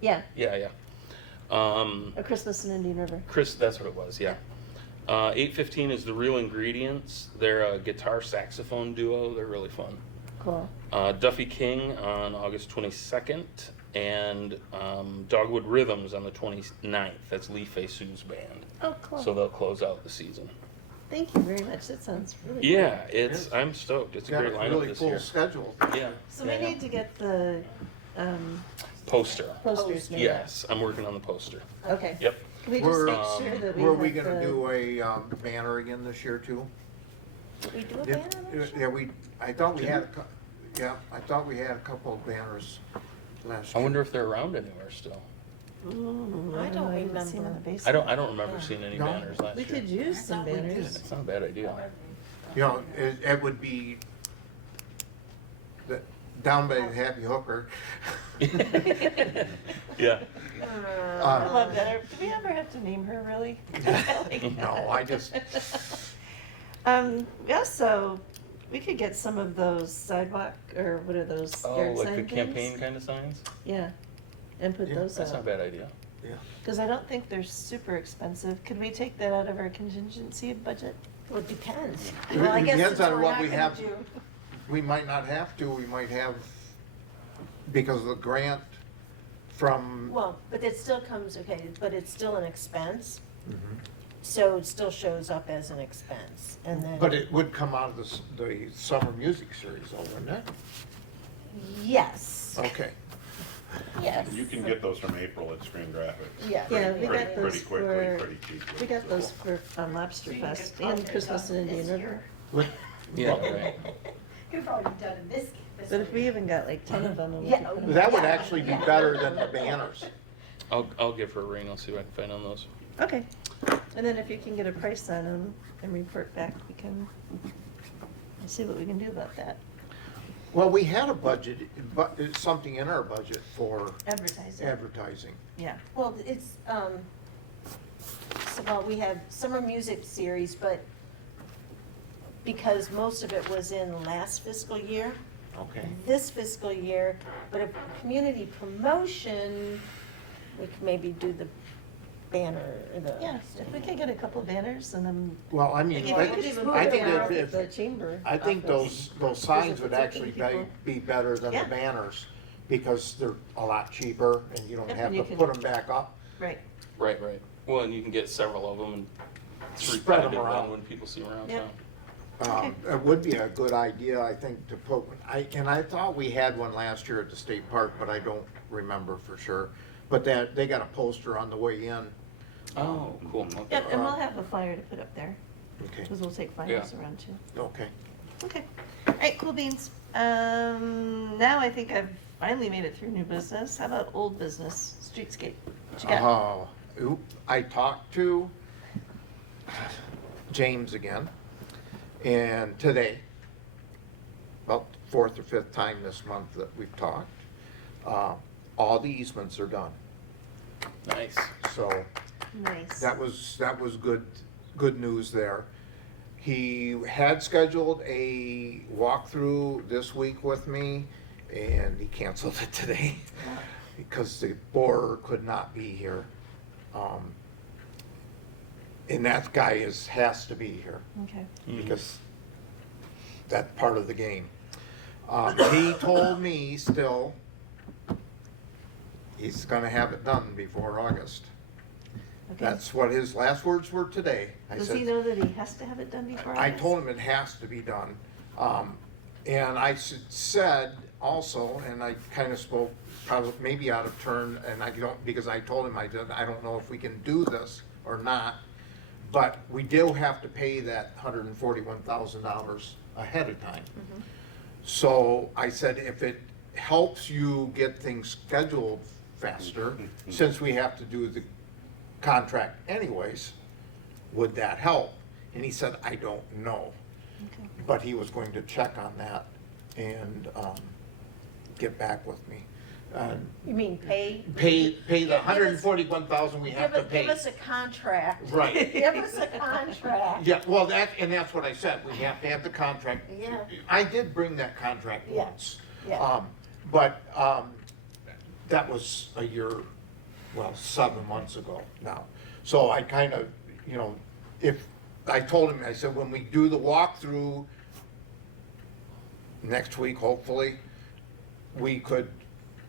Yeah, Yeah, yeah. A Christmas in Indian River. Chris, that's what it was. Yeah. 8:15 is the Real Ingredients. They're a guitar saxophone duo. They're really fun. Cool. Duffy King on August 22nd, and Dogwood Rhythms on the 29th. That's Lee Fei Sue's band. Oh, cool. So they'll close out the season. Thank you very much. That sounds really Yeah, Yes. I'm stoked. It's a Got great a lineup really this full year. schedule. Yeah. So yeah, we need to get the poster. posters made. Yes, I'm working on the poster. Okay. Yep. Can we just Were, make sure that we Were have we gonna the- do a banner again this year too? We do a Yeah, banner next Yeah, I thought we had, I thought we had a couple of banners last I year. wonder if they're around anywhere still. Ooh, I don't know. haven't seen remember. on the basement. I don't remember seeing any No. banners last We year. could use some banners. It's not a bad idea. You know, it would be down by the Happy Hooker. Yeah. I love that. Do we ever have to name her, really? No, I just, Yeah, so we could get some of those sidewalk, or what are those, Oh, yard like sign the things? campaign kind of signs? Yeah, and put Yeah, those That's not a out. bad idea. yeah. Because I don't think they're super expensive. Could we take that out of our contingency budget? Well, it depends. It Well, I guess depends since on we're what not we gonna have. do- We might not have to, we might have, because of the grant from. Well, but it still comes, okay, but it's still an expense, Mhm. so it still shows up as an expense, and then. But it would come out of the summer music series, though, wouldn't it? Yes, Okay. yes. You can get those from April at Screen Graphics. Yeah. Yeah, we Pretty- got those Pretty quickly, for, pretty cheaply. we got those for Lobster So you could Fest probably and Christmas in get them Indian this River. What- Yeah, right. Could probably be done in this. But if we even got like 10 of them, and we Yeah, could put 'em That would Yeah. actually be better than the banners. I'll give her a ring. I'll see what I can find on those. Okay, and then if you can get a price on them and report back, we can see what we can do about that. Well, we had a budget, but something in our budget for Advertising. advertising. Yeah. Well, it's, so, well, we have summer music series, but because most of it was in last fiscal year, Okay. this fiscal year, but if community promotion, we could maybe do the banner, the. Yeah, if we could get a couple banners and then, Well, I mean, if we could even put I them think out that at the if, chamber. I think office. those signs if would it's open actually to people. be better than Yeah. the banners, because they're a lot cheaper, and you don't Yep, have and to you can- put them back up. Right, Right, right. Well, and you can get several of them and it's Spread 'em repetitive around. then when people see them around Yep. town. It would be a good idea, I think, to put, I thought we had one last year at the state park, but I don't remember for sure. But they got a poster on the way in. Oh, cool. Okay. Yep, and we'll have a flyer to put up there, Okay, because we'll take flyers around too. okay. Okay, all right, cool beans. Now I think I've finally made it through new business. How about old business, streetscape? What you got? I talked to James again, and today, about the fourth or fifth time this month that we've talked, all the easements are done. Nice. So Nice. that was good news there. He had scheduled a walkthrough this week with me, and he canceled it today because the borer could not be here. And that guy has to be here Okay. because that's part of the game. He told me still he's gonna have it done before August. Okay. That's what his last words were today. I Does said, he know that he has to have it done before I August? told him it has to be done. And I said also, and I kind of spoke probably maybe out of turn, and I don't, because I told him I don't know if we can do this or not, but we do have to pay that $141,000 ahead of time. Mhm. So I said, if it helps you get things scheduled faster, since we have to do the contract anyways, would that help? And he said, I don't know. Okay. But he was going to check on that and get back with me. You mean pay? Pay the Give us- $141,000 we have to pay. Give us a contract. Right. Give us a contract. Yeah, well, that's what I said, we have to have the contract. Yeah. I did bring that contract Yeah, once. yeah. But that was a year, 7 months ago now. So I kind of, I told him, I said, when we do the walkthrough next week, hopefully, we could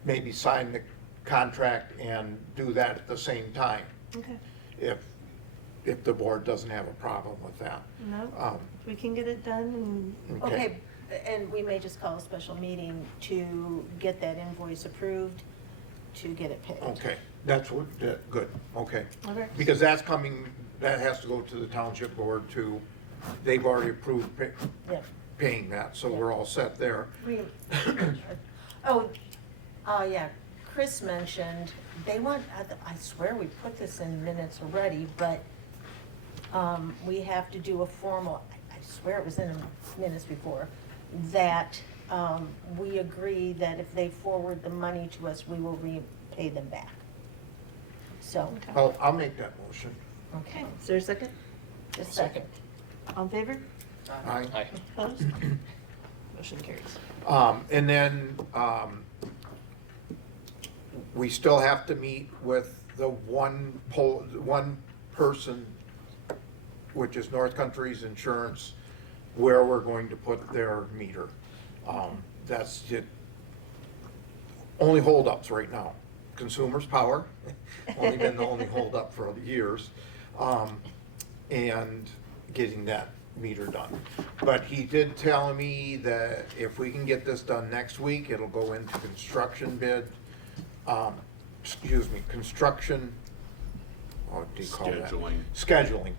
maybe sign the contract and do that at the same time, Okay. if the board doesn't have a problem with that. No, we can get it done Okay, and we may just call a special meeting to get that invoice approved, to get it paid. Okay, that's what, good, okay. and, okay. Because that's coming, that has to go to the township board too. They've already approved Yeah. paying that, so we're all set there. Yeah, Chris mentioned, they want, I swear we put this in minutes already, but we have to do a formal, I swear it was in the minutes before, that we agree that if they forward the money to us, we will repay them back. So, Okay. I'll make that motion. okay, Okay, is there a second? just a second. All in favor? Aye. Hi. Opposed? Motion carries. And then, we still have to meet with the one person, which is North Country's Insurance, where we're going to put their meter. That's it. Only holdups right now. Consumers Power, only been the only holdup for years, and getting that meter done. But he did tell me that if we can get this done next week, it'll go into construction bid, construction, what do you call that? Scheduling.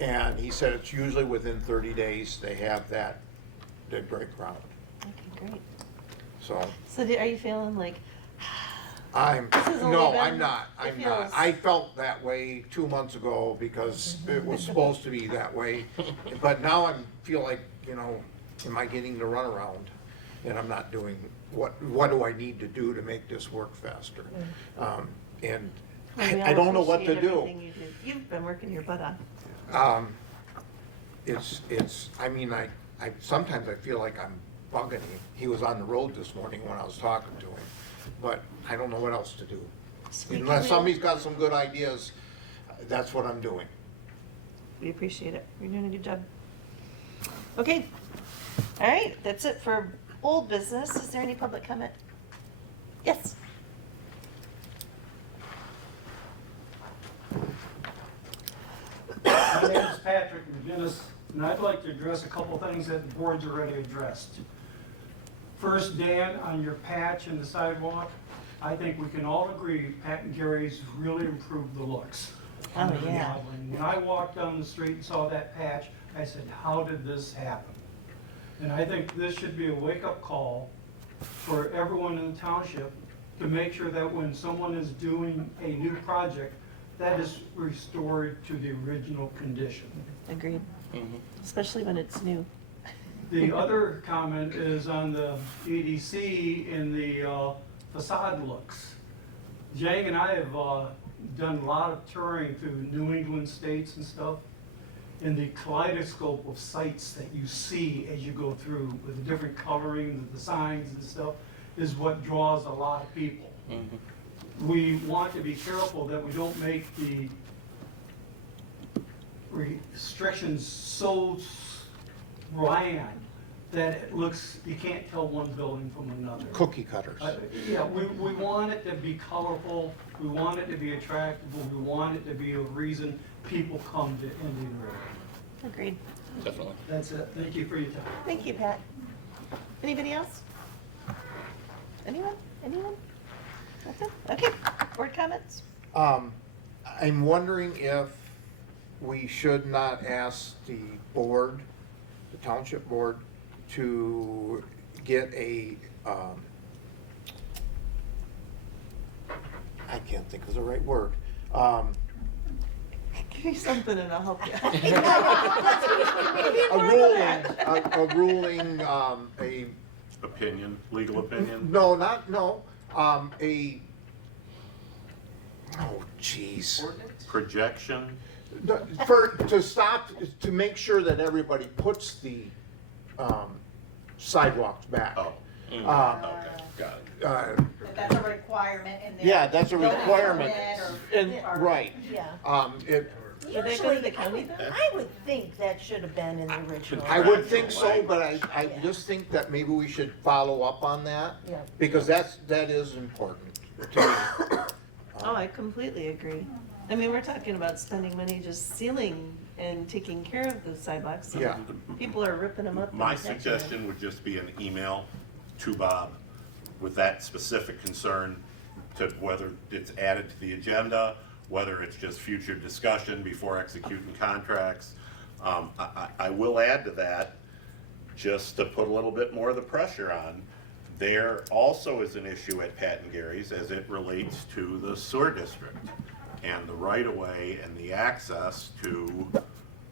And he said it's usually within 30 days, they have that, they break ground. Okay, great. So, So are you feeling like, This has only no, been- I'm not. it feels- I felt that way 2 months ago because it was supposed to be that way. But now I feel like, am I getting the runaround? And I'm not doing, what do I need to do to make this work faster? And we I all don't know what to appreciate do. everything you do. You've been working your butt off. I sometimes I feel like I'm bugging him. He was on the road this morning when I was talking to him, but I don't know what else to do. Squeaky Unless wheel. somebody's got some good ideas, that's what I'm doing. We appreciate it. You're doing a good job. Okay. All right, that's it for old business. Is there any public comment? Yes. My name is Patrick McGinnis. and I'd like to address a couple things that the board's already addressed. First, Dan, on your patch in the sidewalk, I think we can all agree Pat and Gary's really improved the looks. Oh, yeah. When I walked down the street and saw that patch, I said, how did this happen? And I think this should be a wake-up call for everyone in the township to make sure that when someone is doing a new project, that is restored to the original condition. Agreed, Mhm. especially when it's new. The other comment is on the EDC in the facade looks. Jang and I have done a lot of touring through New England states and stuff. And the kaleidoscope of sites that you see as you go through with the different coloring, the signs and stuff, is what draws a lot of people. Mhm. We want to be careful that we don't make the restrictions so bland that it looks, you can't tell one building from another. Cookie cutters. Yeah, we want it to be colorful, we want it to be attractive, we want it to be a reason people come to Indian River. Agreed. Definitely. That's it, thank you for your time. Thank you, Pat. Anybody else? Anyone? Anyone? That's it? Okay, board comments? I'm wondering if we should not ask the board, the township board, to get a, I can't think of the right word. Give me something and I'll help you. A ruling, Opinion, legal opinion? no, oh jeez. Ordinance? Projection? To stop, to make sure that everybody puts the sidewalks back. Oh, Uh, okay, got it. That's a requirement in there. Yeah, that's a Building requirement. permit And, right. Yeah. Did they go to the county then? I would think that should have been in the original. I would think so, but I just think that maybe we should follow up on that, Yeah. because that is important to me. Oh, I completely agree. I mean, we're talking about spending money just sealing and taking care of the sidewalks. and Yeah. People are ripping them up. and My attaching them. suggestion would just be an email to Bob with that specific concern, to whether it's added to the agenda, whether it's just future discussion before executing contracts. I will add to that, just to put a little bit more of the pressure on, there also is an issue at Pat and Gary's as it relates to the sewer district and the right-of-way and the access to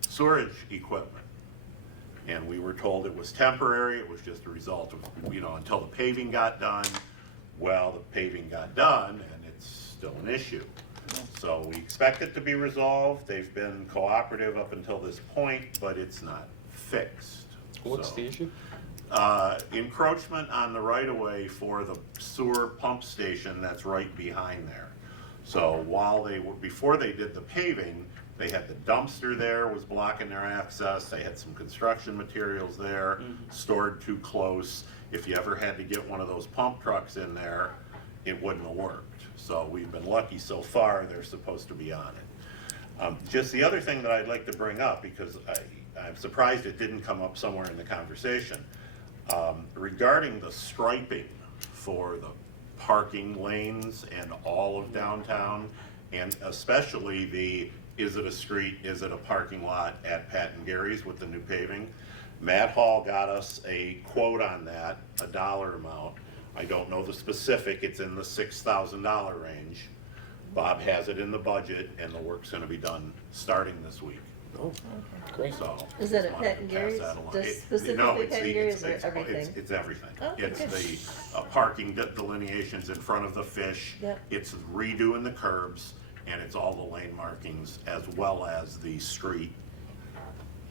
sewerage equipment. And we were told it was temporary, it was just a result of, until the paving got done. Well, the paving got done and it's still an issue. So we expect it to be resolved. They've been cooperative up until this point, but it's not fixed. What's So, the issue? encroachment on the right-of-way for the sewer pump station that's right behind there. So before they did the paving, they had the dumpster there was blocking their access, they had some construction materials there, stored too close. If you ever had to get one of those pump trucks in there, it wouldn't have worked. So we've been lucky so far, they're supposed to be on it. Just the other thing that I'd like to bring up, because I'm surprised it didn't come up somewhere in the conversation, regarding the striping for the parking lanes and all of downtown, and especially is it a street, is it a parking lot at Pat and Gary's with the new paving? Matt Hall got us a quote on that, a dollar amount. I don't know the specific, it's in the $6,000 range. Bob has it in the budget, and the work's gonna be done starting this week. Oh, great. So. Is that just at wanted Pat to and pass Gary's? that along. Just No, specifically it's Pat and the- Gary's or it's- everything? It's everything. Oh, It's okay. the parking delineations in front of the fish. Yep. It's redoing the curbs, and it's all the lane markings, as well as the street.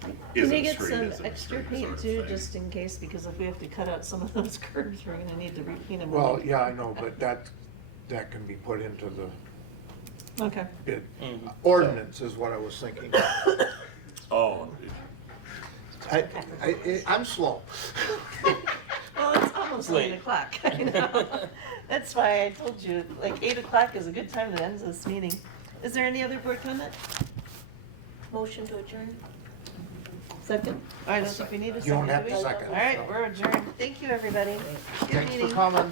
Can Is you it a get street, some isn't a extra street paint sort of too, thing. just in case, because if we have to cut out some of those curbs, we're gonna need to repaint them. Well, yeah, I know, but that can be put into the Okay. bid. Mhm. Ordinance is what I was thinking. Oh, I'm slow. Well, it's almost Late. 8 o'clock, I know. That's why I told you, like, 8 o'clock is a good time to end this meeting. Is there any other board comment? Motion to adjourn? Second. I don't think we need a second. You don't have do to we? second. All right, we're adjourned. Thank you, everybody. Good Thanks for meeting. coming.